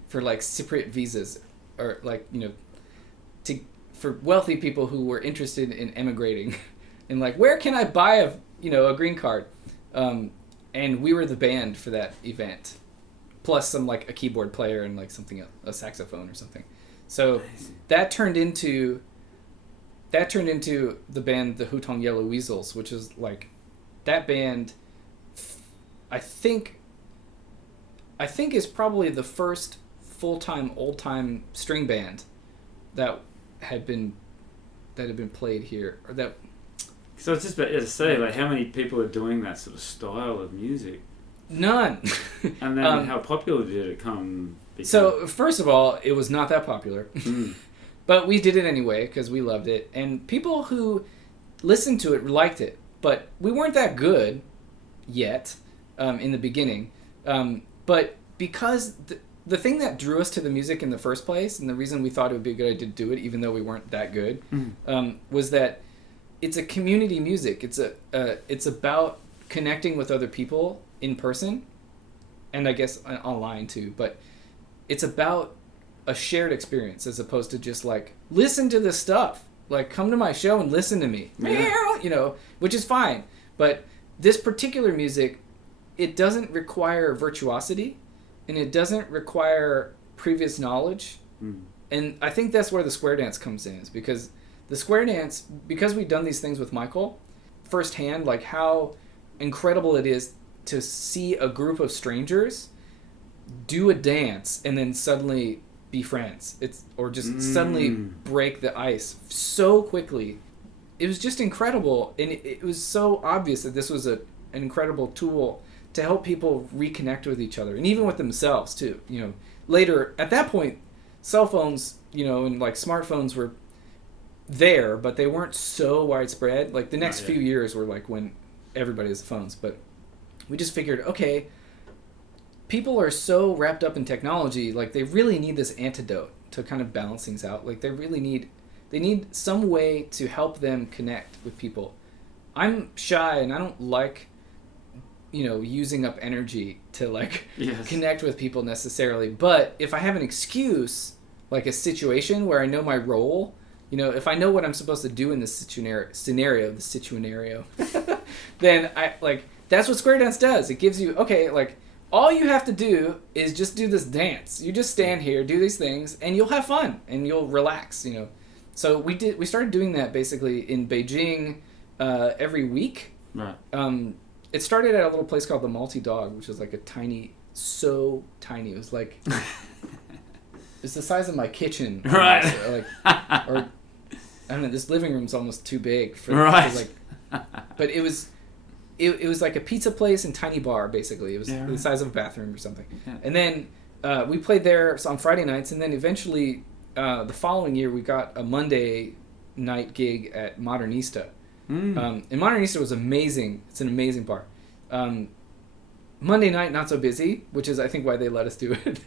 for like Cypriot visas, or like, you know, for wealthy people who were interested in emigrating and like, where can I buy a green card? And we were the band for that event, plus some like a keyboard player and like something else, a saxophone or something. So that turned into the band, the Hutong Yellow Weasels, which is like, that band, I think is probably the first full-time, old-time string band that had been played here, or that. So it's just about to say, like, how many people are doing that sort of style of music? None. And then how popular did it become? So first of all, it was not that popular. But we did it anyway because we loved it, and people who listened to it liked it. But we weren't that good yet in the beginning. But because the thing that drew us to the music in the first place, and the reason we thought it would be a good idea to do it, even though we weren't that good, was that it's a community music. It's about connecting with other people in person, and I guess online too. But it's about a shared experience as opposed to just like, listen to this stuff, like, come to my show and listen to me, you know, which is fine. But this particular music, it doesn't require virtuosity, and it doesn't require previous knowledge. And I think that's where the square dance comes in, is because the square dance, because we've done these things with Michael firsthand, like how incredible it is to see a group of strangers do a dance and then suddenly be friends. Or just suddenly break the ice so quickly. It was just incredible, and it was so obvious that this was an incredible tool to help people reconnect with each other, and even with themselves too. You know, later at that point, cell phones, you know, and like smartphones were there, but they weren't so widespread. Like the next few years were like when everybody has phones, but we just figured, okay, people are so wrapped up in technology, like they really need this antidote to kind of balance things out. Like they need some way to help them connect with people. I'm shy and I don't like, you know, using up energy to like connect with people necessarily. But if I have an excuse, like a situation where I know my role, you know, if I know what I'm supposed to do in this scenario, then I like, that's what square dance does. It gives you, okay, like, all you have to do is just do this dance. You just stand here, do these things, and you'll have fun and you'll relax, you know. So we started doing that basically in Beijing every week. Right. It started at a little place called the Malty Dog, which was like so tiny. It was like it's the size of my kitchen. Right. Or I don't know, this living room's almost too big for right. But it was like a pizza place and tiny bar, basically. It was the size of a bathroom or something. Yeah. And then we played there on Friday nights, and then eventually the following year we got a Monday night gig at Modernista. And Modernista was amazing. It's an amazing bar. Monday night, not so busy, which is I think why they let us do it.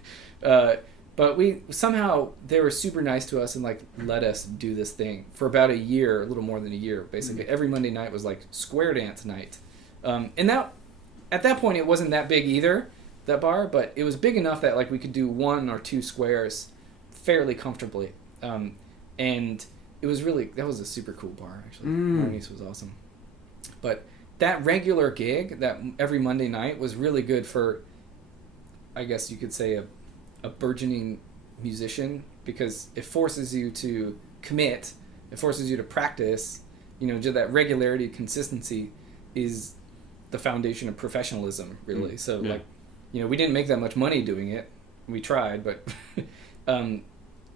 But they were super nice to us and like let us do this thing for about a year, a little more than a year, basically. Every Monday night was like square dance night. And that, at that point, it wasn't that big either, that bar, but it was big enough that like we could do 1 or 2 squares fairly comfortably. And it was that was a super cool bar, actually. Marnice was awesome. But that regular gig, that every Monday night, was really good for, I guess you could say, a burgeoning musician, because it forces you to commit, it forces you to practice. You know, just that regularity, consistency is the foundation of professionalism, really. So like, you know, we didn't make that much money doing it. We tried, but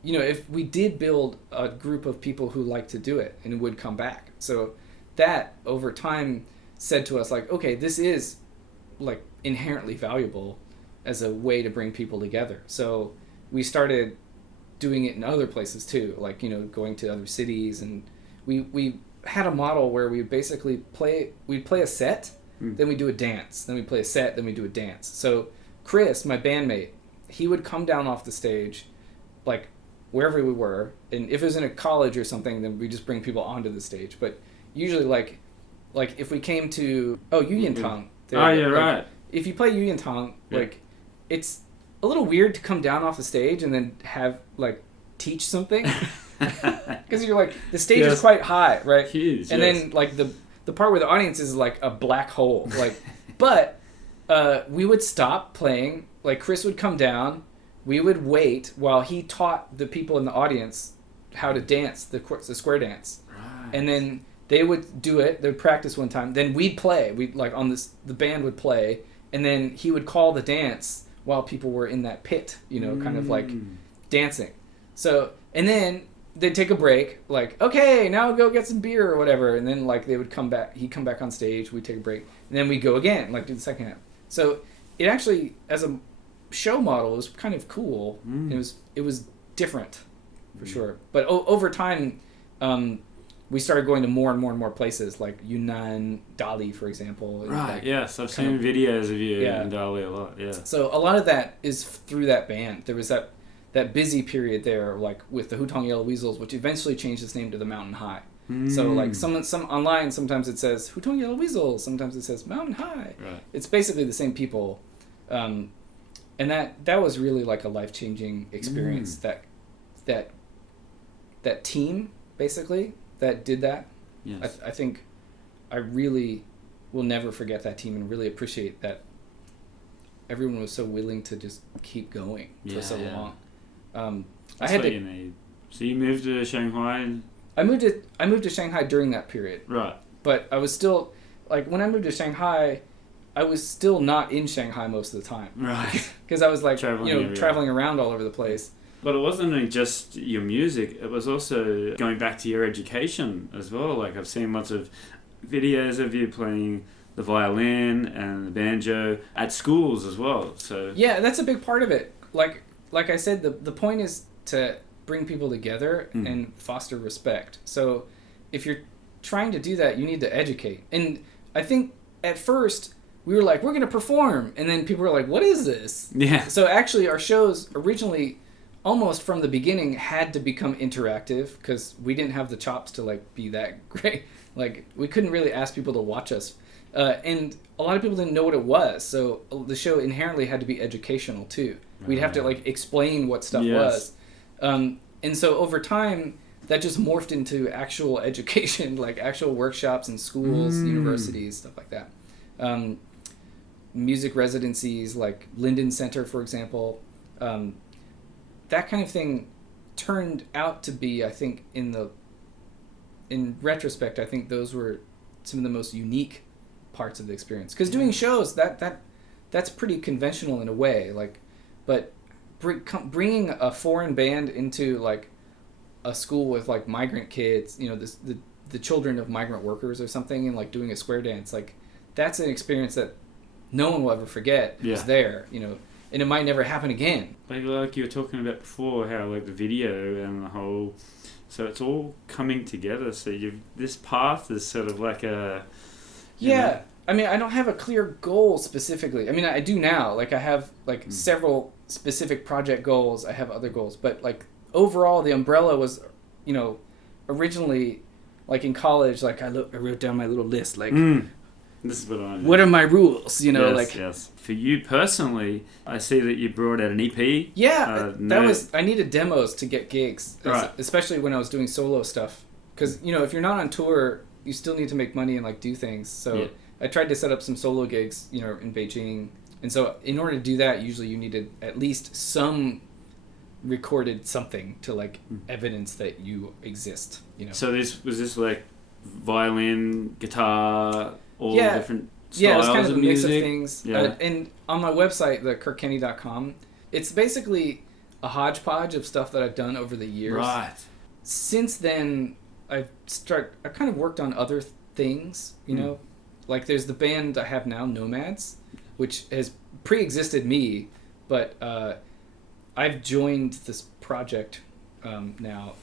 you know, if we did build a group of people who liked to do it and would come back. So that over time said to us like, okay, this is like inherently valuable as a way to bring people together. So we started doing it in other places too, like, you know, going to other cities, and we had a model where we'd play a set, then we'd do a dance, then we'd play a set, then we'd do a dance. So Chris, my bandmate, he would come down off the stage, like wherever we were, and if it was in a college or something, then we just bring people onto the stage. But usually, like if we came to Yuyintang. Right. If you play Yuyintang, like it's a little weird to come down off the stage and then have like teach something, because you're like the stage is quite high, right? Huge. And then like the part where the audience is like a black hole, like. But we would stop playing. Like Chris would come down. We would wait while he taught the people in the audience how to dance the square dance, and then they would do it. They'd practice one time. Then we'd play. We'd like the band would play, and then he would call the dance while people were in that pit, kind of like dancing. So, and then they'd take a break, like, okay, now go get some beer or whatever. And then like they would come back, he'd come back on stage, we'd take a break, and then we'd go again, like do the second half. So it actually, as a show model, was kind of cool. It was different, for sure. But over time, we started going to more and more places, like Yunnan, Dali, for example. And right, like, yes. I've seen videos of you in Dali a lot, yeah. So a lot of that is through that band. There was that busy period there, like with the Hutong Yellow Weasels, which eventually changed its name to the Mountain High. So like some online, sometimes it says Hutong Yellow Weasels, sometimes it says Mountain High. Right. It's basically the same people. And that was really like a life-changing experience. That team, basically, that did that. Yes. I think I really will never forget that team and really appreciate that everyone was so willing to just keep going for so long. That's what you need. So you moved to Shanghai? I moved to Shanghai during that period. Right. But I was still, like, when I moved to Shanghai, I was still not in Shanghai most of the time. Right. Because I was like, Traveling traveling around all over the place. But it wasn't only just your music, it was also going back to your education as well. Like I've seen lots of videos of you playing the violin and the banjo at schools as well. So yeah, that's a big part of it. Like I said, the point is to bring people together and foster respect. So if you're trying to do that, you need to educate. And I think at first we were like, we're going to perform. And then people were like, what is this? Yeah. So actually our shows originally, almost from the beginning, had to become interactive because we didn't have the chops to like be that great. Like we couldn't really ask people to watch us. And a lot of people didn't know what it was. So the show inherently had to be educational too. We'd have to like explain what stuff was. And so over time, that just morphed into actual education, like actual workshops in schools, universities, stuff like that. Music residencies, like Linden Center, for example. That kind of thing turned out to be, I think, in retrospect, I think those were some of the most unique parts of the experience. Because doing shows, that's pretty conventional in a way, like, but bringing a foreign band into like a school with like migrant kids, the children of migrant workers or something, and like doing a square dance, like that's an experience that no one will ever forget. It was there, and it might never happen again. Like you were talking about before, how like the video and the whole, so it's all coming together. So this path is sort of like a I mean, I don't have a clear goal specifically. I mean, I do now. Like I have like several specific project goals. I have other goals, but like overall, the umbrella was, originally, like in college, like I wrote down my little list, like. This is what I do. What are my rules? Yes. For you personally, I see that you brought out an EP. Yeah, I needed demos to get gigs, especially when I was doing solo stuff. Because if you're not on tour, you still need to make money and like do things. So I tried to set up some solo gigs, in Beijing. And so in order to do that, usually you needed at least some recorded something to like evidence that you exist. So was this like violin, guitar, all different styles yeah, it's kind of a mix of music? things. Yeah. And on my website, the kirkkenny.com, it's basically a hodgepodge of stuff that I've done over the years. Right. Since then, I kind of worked on other things, like there's the band I have now, Nomads, which has pre-existed me, but I've joined this project now.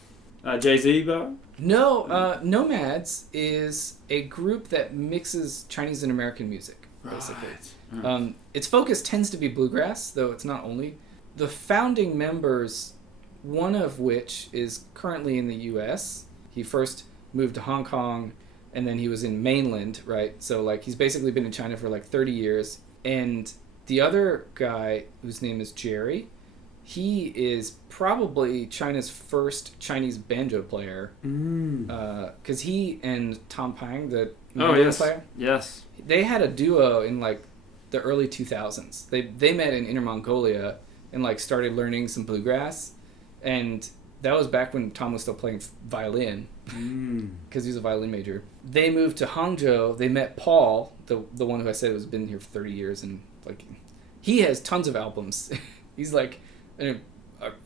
Jay-Z bar? No, Nomads is a group that mixes Chinese and American music, basically. Right. Its focus tends to be bluegrass, though it's not only. The founding members, one of which is currently in the U.S. He first moved to Hong Kong, and then he was in mainland, right? So, like, he's basically been in China for, like, 30 years. And the other guy, whose name is Jerry, he is probably China's first Chinese banjo player. Because he and Tom Pang, the mandolin player, Yes. they had a duo in, like, the early 2000s. They met in Inner Mongolia and, like, started learning some bluegrass. And that was back when Tom was still playing violin, because he was a violin major. They moved to Hangzhou. They met Paul, the one who I said has been here for 30 years, and like he has tons of albums. He's like a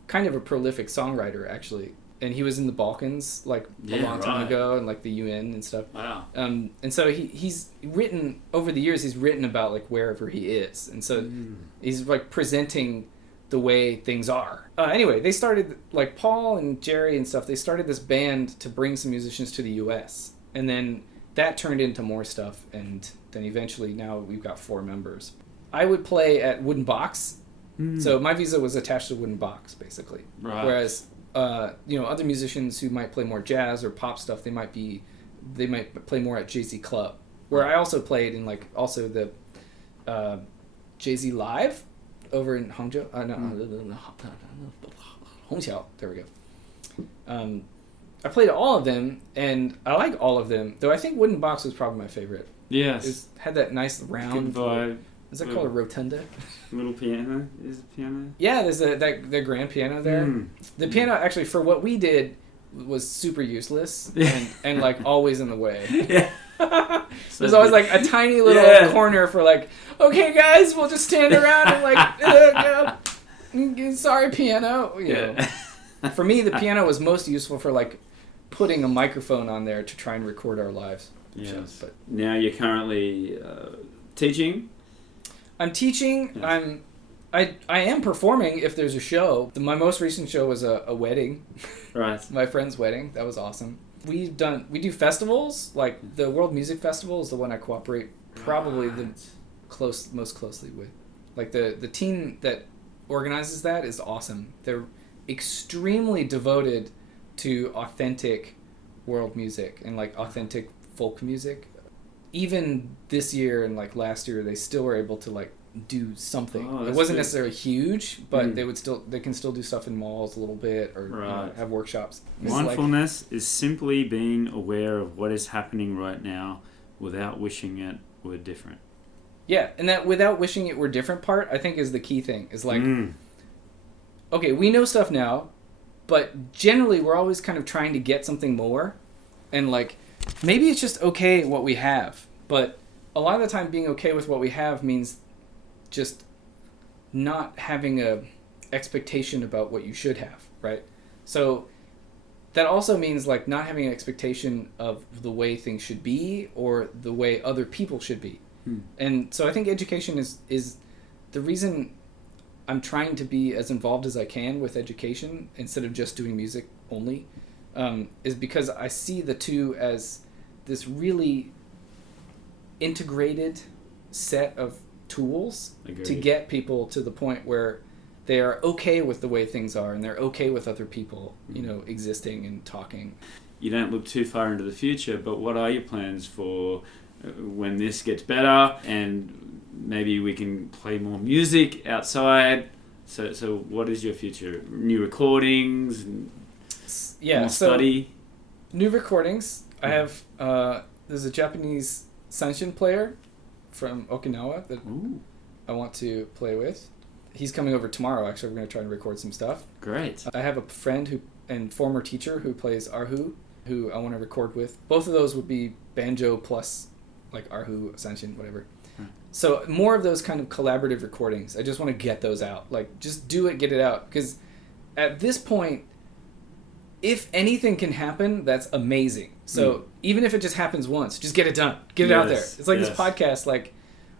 kind of a prolific songwriter, actually. And he was in the Balkans like a long time ago, and like the UN and stuff. Wow. And so he's written over the years. He's written about like wherever he is, and so he's like presenting the way things are. Anyway, they started, like Paul and Jerry and stuff, they started this band to bring some musicians to the U.S. And then that turned into more stuff, and then eventually now we've got 4 members. I would play at Wooden Box. So my visa was attached to Wooden Box, basically. Right. Whereas, other musicians who might play more jazz or pop stuff, they might play more at Jay-Z Club, where I also played in, like, also the Jay-Z Live over in Hangzhou. Hongqiao. There we go. I played all of them, and I like all of them, though I think Wooden Box was probably my favorite. Yes. It had that nice round good vibe. Is that called a rotunda? Little piano. Is it piano? Yeah, there's the grand piano there. The piano, actually, for what we did, was super useless and like always in the way. Yeah. There's always like a tiny little corner for like, okay guys, we'll just stand around and like, sorry piano. You know. For me, the piano was most useful for like putting a microphone on there to try and record our lives. Yes. But Now you're currently teaching. I'm teaching. Yes. I am performing if there's a show. My most recent show was a wedding. Right. My friend's wedding. That was awesome. We do festivals. Like the World Music Festival is the one I cooperate probably most closely with. Like the team that organizes that is awesome. They're extremely devoted to authentic world music and like authentic folk music. Even this year and like last year, they still were able to like do something. It wasn't necessarily huge, but they can still do stuff in malls a little bit or have workshops. Mindfulness is simply being aware of what is happening right now without wishing it were different. Yeah, and that without wishing it were different part, I think is the key thing. Is like, okay, we know stuff now, but generally we're always kind of trying to get something more, and like maybe it's just okay what we have, but a lot of the time being okay with what we have means just not having a expectation about what you should have, right? So that also means like not having an expectation of the way things should be or the way other people should be. And so I think education is the reason I'm trying to be as involved as I can with education instead of just doing music only, is because I see the two as this really integrated set of tools to get people to the point where they are okay with the way things are and they're okay with other people, existing and talking. You don't look too far into the future, but what are your plans for when this gets better and maybe we can play more music outside? So what is your future? New recordings? And more study? New recordings. I have, there's a Japanese sanshin player from Okinawa that I want to play with. He's coming over tomorrow, actually. We're going to try and record some stuff. Great. I have a friend and former teacher who plays Erhu, who I want to record with. Both of those would be banjo plus like Erhu, sanshin, whatever. So more of those kind of collaborative recordings. I just want to get those out. Like, just do it, get it out. Because at this point, if anything can happen, that's amazing. So even if it just happens once, just get it done. Get it out there. It's like this podcast, like,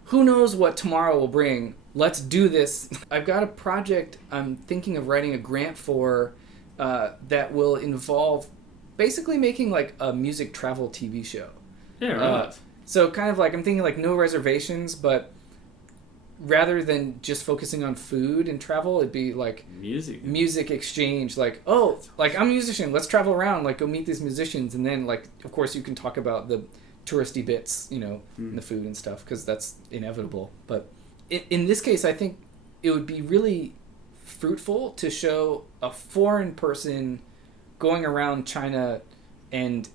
who knows what tomorrow will bring? Let's do this. I've got a project I'm thinking of writing a grant for that will involve basically making like a music travel TV show. Yeah, right. So kind of like I'm thinking like no reservations, but rather than just focusing on food and travel, it'd be like music exchange. Like, oh, like I'm a musician, let's travel around, like go meet these musicians, and then like of course you can talk about the touristy bits, you know, and the food and stuff, because that's inevitable. But in this case, I think it would be really fruitful to show a foreign person going around China and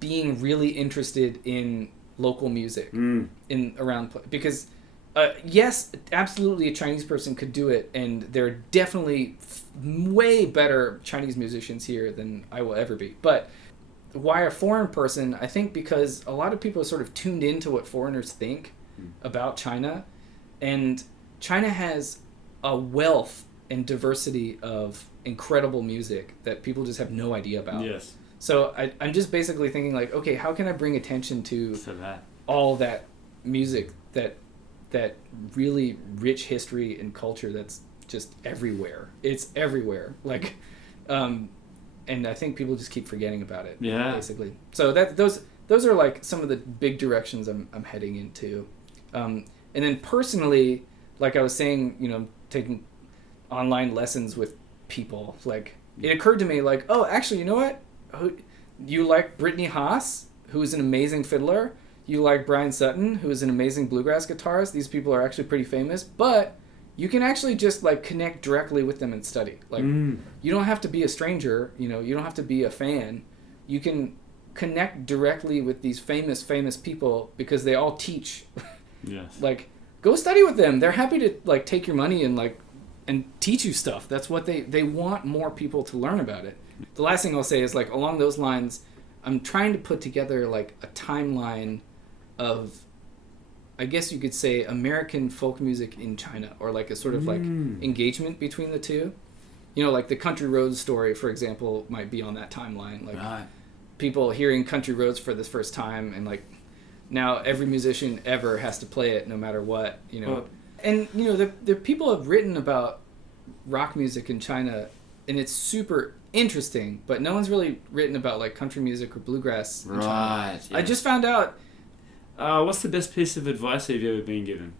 being really interested in local music because yes, absolutely a Chinese person could do it, and there are definitely way better Chinese musicians here than I will ever be. But why a foreign person? I think because a lot of people are sort of tuned into what foreigners think about China, and China has a wealth and diversity of incredible music that people just have no idea about. Yes. So I'm just basically thinking like, okay, how can I bring attention to all that music, that really rich history and culture that's just everywhere. It's everywhere. Like, and I think people just keep forgetting about it. Yeah. Basically. So those are like some of the big directions I'm heading into. And then personally, like I was saying, you know, taking online lessons with people, like it occurred to me like, oh, actually, you know what? You like Brittany Haas, who is an amazing fiddler. You like Brian Sutton, who is an amazing bluegrass guitarist. These people are actually pretty famous, but you can actually just like connect directly with them and study. Like you don't have to be a stranger, you know, you don't have to be a fan. You can connect directly with these famous people because they all teach. Yes. Like go study with them. They're happy to like take your money and teach you stuff. That's what they want more people to learn about it. The last thing I'll say is like along those lines, I'm trying to put together like a timeline of, I guess you could say, American folk music in China, or like a sort of like engagement between the two. You know, like the Country Roads story, for example, might be on that timeline. Like people hearing Country Roads for the first time, and like now every musician ever has to play it no matter what, you know. And, you know, the people have written about rock music in China, and it's super interesting, but no one's really written about like country music or bluegrass in China. Yes. I just found out. What's the best piece of advice have you ever been given?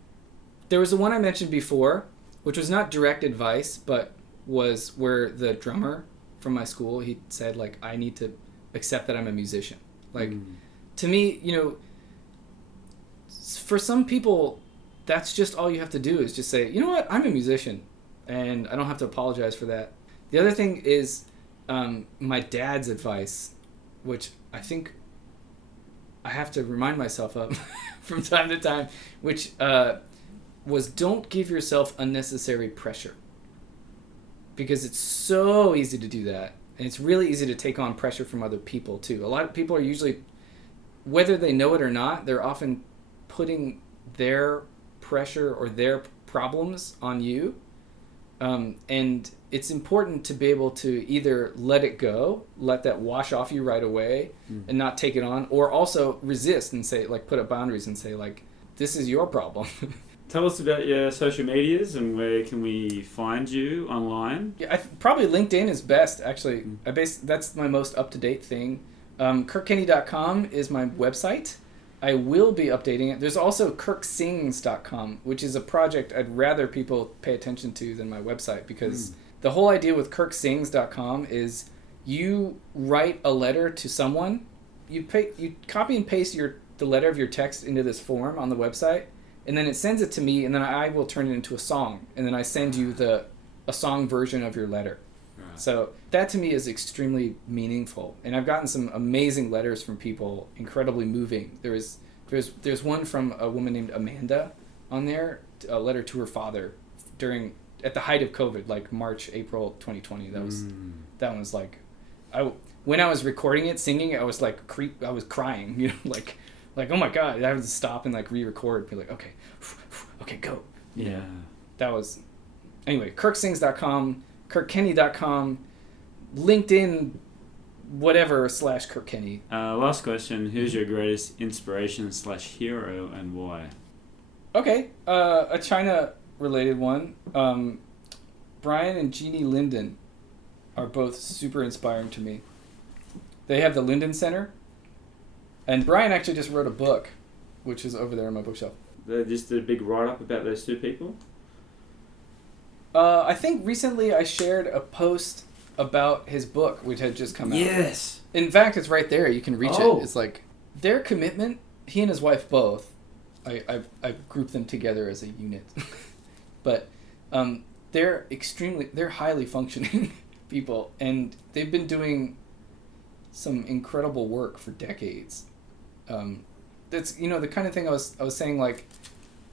There was the one I mentioned before, which was not direct advice, but was where the drummer from my school, he said, like, I need to accept that I'm a musician. Like, to me, you know, for some people, that's just all you have to do is just say, you know what, I'm a musician, and I don't have to apologize for that. The other thing is my dad's advice, which I think I have to remind myself of from time to time, which was don't give yourself unnecessary pressure. Because it's so easy to do that. And it's really easy to take on pressure from other people, too. A lot of people are usually, whether they know it or not, they're often putting their pressure or their problems on you. And it's important to be able to either let it go, let that wash off you right away and not take it on, or also resist and say, like, put up boundaries and say, like, this is your problem. Tell us about your social medias and where can we find you online? Yeah, probably LinkedIn is best, actually. That's my most up-to-date thing. KirkKenney.com is my website. I will be updating it. There's also KirkSings.com, which is a project I'd rather people pay attention to than my website, because the whole idea with KirkSings.com is you write a letter to someone, you copy and paste the letter of your text into this form on the website, and then it sends it to me, and then I will turn it into a song, and then I send you a song version of your letter. Right. So that to me is extremely meaningful, and I've gotten some amazing letters from people, incredibly moving. There's one from a woman named Amanda on there, a letter to her father at the height of COVID, like March, April 2020. That one was like, when I was recording it, singing it, I was like I was crying, you know, like oh my god, I had to stop and like re-record, be like, okay, go. Yeah. That was, anyway, KirkSings.com, KirkKenney.com, LinkedIn, whatever / Kirk Kenney. Last question, who's your greatest inspiration / hero and why? Okay, a China-related one. Brian and Jeannie Linden are both super inspiring to me. They have the Linden Center. And Brian actually just wrote a book, which is over there on my bookshelf. They just did a big write-up about those two people? I think recently I shared a post about his book, which had just come out. Yes. In fact, it's right there. You can reach it. It's like their commitment, he and his wife both, I grouped them together as a unit. But they're highly functioning people, and they've been doing some incredible work for decades. That's the kind of thing I was saying, like.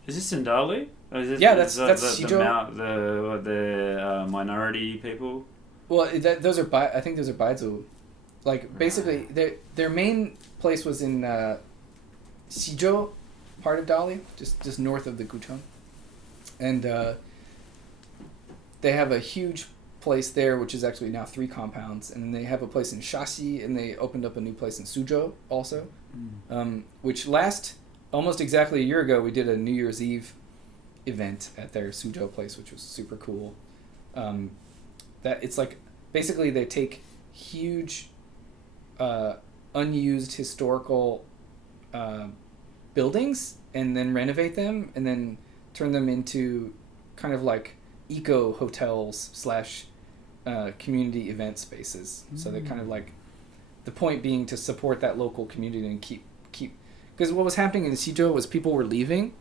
Is this Sindali? Yeah, that's Shijo. The minority people. Well, those are I think those are Baizu. Like basically, their main place was in Shijo, part of Dali, just north of the Gucheng, and they have a huge place there, which is actually now 3 compounds, and then they have a place in Shaxi, and they opened up a new place in Suzhou also, which almost exactly a year ago, we did a New Year's Eve event at their Suzhou place, which was super cool. That it's like basically they take huge unused historical buildings and then renovate them and then turn them into kind of like eco hotels / community event spaces. So they're kind of like, the point being to support that local community and keep because what was happening in Suzhou was people were leaving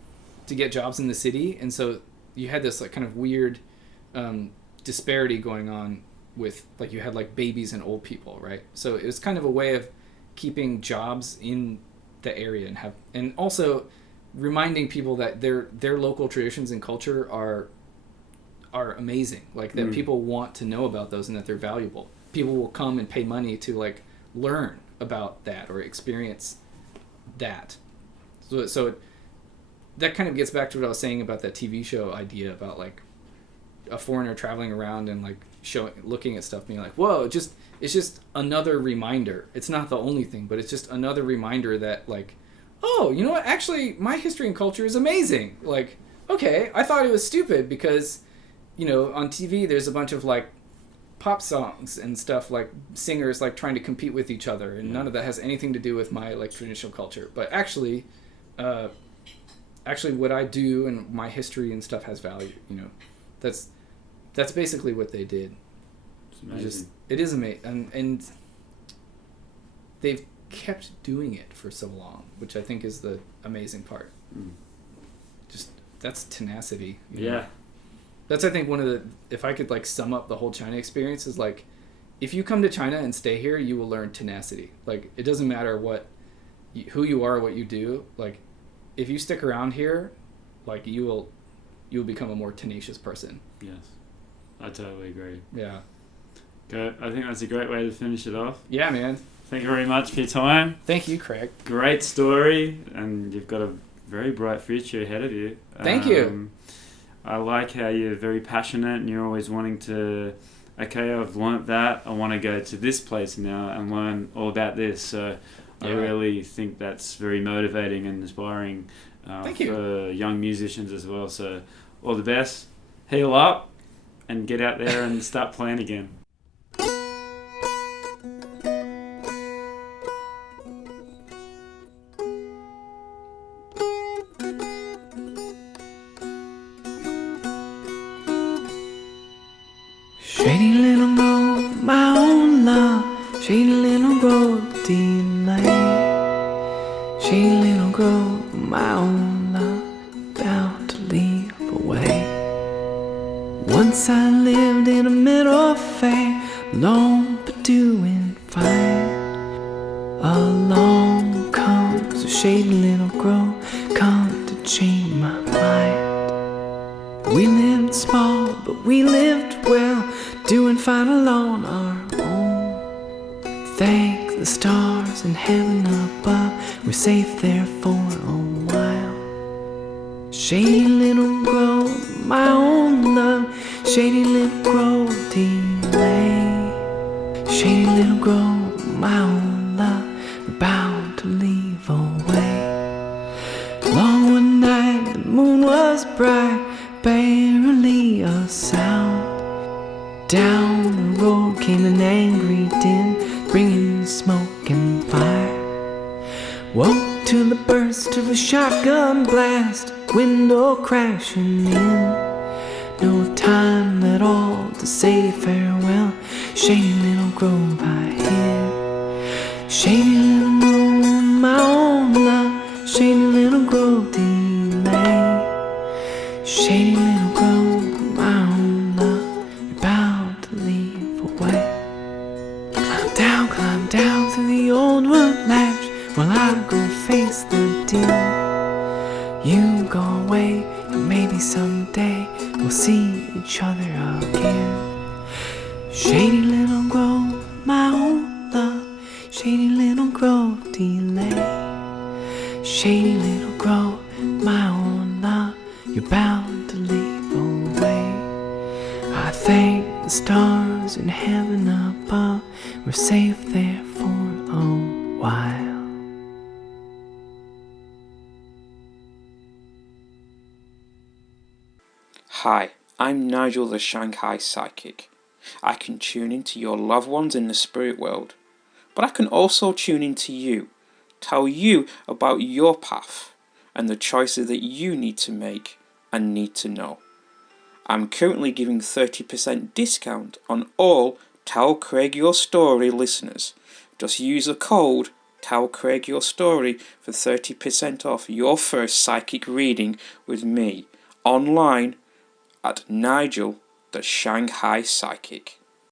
to get jobs in the city, and so you had this like kind of weird disparity going on with like you had like babies and old people, right? So it was kind of a way of keeping jobs in the area and also reminding people that their local traditions and culture are amazing, like that people want to know about those and that they're valuable. People will come and pay money to like learn about that or experience that. So that kind of gets back to what I was saying about that TV show idea about like a foreigner traveling around and like looking at stuff being like, whoa, it's just another reminder. It's not the only thing, but it's just another reminder that like, oh, you know what, actually my history and culture is amazing. Like, okay, I thought it was stupid because on TV there's a bunch of like pop songs and stuff, like singers like trying to compete with each other, and none of that has anything to do with my like traditional culture. But actually what I do and my history and stuff has value. That's basically what they did. It's amazing. It is amazing, and they've kept doing it for so long, which I think is the amazing part. Just that's tenacity. You know? That's, I think, one of the, if I could like sum up the whole China experience, is like, if you come to China and stay here, you will learn tenacity. Like, it doesn't matter who you are, what you do. Like, if you stick around here, like you'll become a more tenacious person. Yes, I totally agree. Yeah. Good. I think that's a great way to finish it off. Yeah, man. Thank you very much for your time. Thank you, Craig. Great story, and you've got a very bright future ahead of you. Thank you. I like how you're very passionate and you're always wanting to, okay, I've learnt that, I want to go to this place now and learn all about this. So I really think that's very motivating and inspiring for young musicians as well. So all the best, heal up and get out there and start playing again. Shady little road, my own love. Shady little road, delay. Shady little road, my own love. Bound to leave away. Once I lived in a middle fair, long but doing fine. Along comes a shady little grove, come to change my mind. We lived small, but we lived well, doing fine alone our own. Thank the stars in heaven above, we're safe there for a while. Shady little grove, my own love. Shady little grove, delay. Shady little grove, my own love. We're bound to leave away. Long one night, the moon was bright, barely a sound. Down the road came an angry din, bringing smoke hear the burst of a shotgun blast, window crashing in. No time at all to say farewell. Shady little grove I hear. Shady little grove, my own love. Shady little grove delay. Shady little grove, my own love. You're bound to leave away. Climb down through the old wood latch while I go face the dew. You go away, and maybe someday we'll see each other again. Shady little grove, my own love. Shady little grove delay. Shady little grove, my own love. You're bound to leave away. I thank the stars in heaven above. We're safe there for a while. Hi, I'm Nigel the Shanghai Psychic. I can tune into your loved ones in the spirit world, but I can also tune into you, tell you about your path and the choices that you need to make and need to know. I'm currently giving 30% discount on all Tell Craig Your Story listeners. Just use the code Tell Craig Your Story for 30% off your first psychic reading with me online at Nigel the Shanghai Psychic.